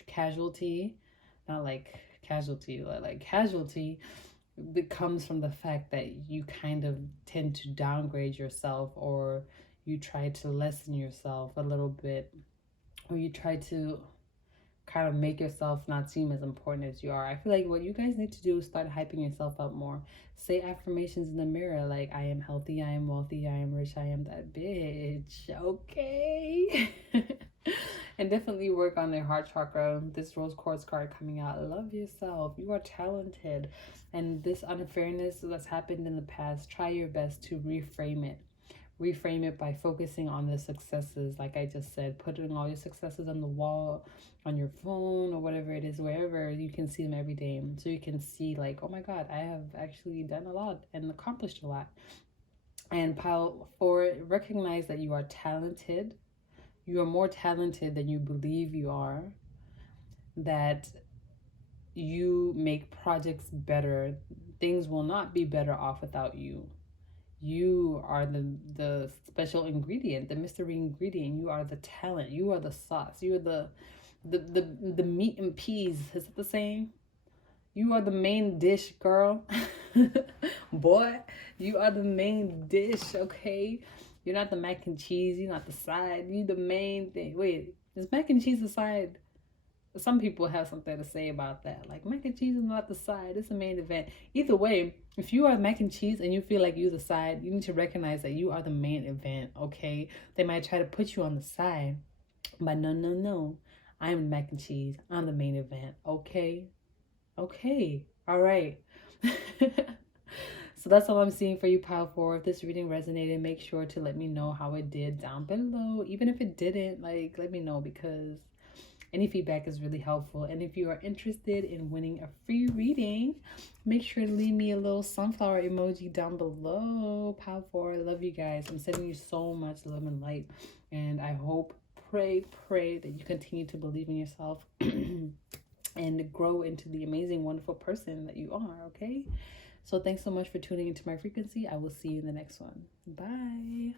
casualty, not like casualty, like casualty, it comes from the fact that you kind of tend to downgrade yourself, or you try to lessen yourself a little bit, or you try to kind of make yourself not seem as important as you are. I feel like what you guys need to do is start hyping yourself up more. Say affirmations in the mirror like, I am healthy, I am wealthy, I am rich, I am that bitch. Okay. And definitely work on their heart chakra. This rose quartz card coming out. Love yourself. You are talented. And this unfairness that's happened in the past, try your best to reframe it. Reframe it by focusing on the successes. Like I just said, putting all your successes on the wall, on your phone, or whatever it is, wherever you can see them every day. So you can see like, oh my God, I have actually done a lot and accomplished a lot. And pile 4, recognize that you are talented. You are more talented than you believe you are. That you make projects better. Things will not be better off without you. You are the special ingredient, the mystery ingredient. You are the talent. You are the sauce. You are the meat and peas. Is it the same? You are the main dish, girl. Boy, you are the main dish, okay? You're not the mac and cheese. You're not the side. You the main thing. Wait, is mac and cheese the side? Some people have something to say about that. Like, mac and cheese is not the side. It's the main event. Either way, if you are mac and cheese and you feel like you're the side, you need to recognize that you are the main event, okay? They might try to put you on the side, but no. I'm the mac and cheese. I'm the main event, okay? Okay. All right. So that's all I'm seeing for you, pile 4. If this reading resonated, make sure to let me know how it did down below. Even if it didn't, like, let me know, because any feedback is really helpful. And if you are interested in winning a free reading, make sure to leave me a little sunflower emoji down below. Pile 4, I love you guys. I'm sending you so much love and light. And I hope, pray that you continue to believe in yourself and grow into the amazing, wonderful person that you are, okay? So thanks so much for tuning into my frequency. I will see you in the next one. Bye.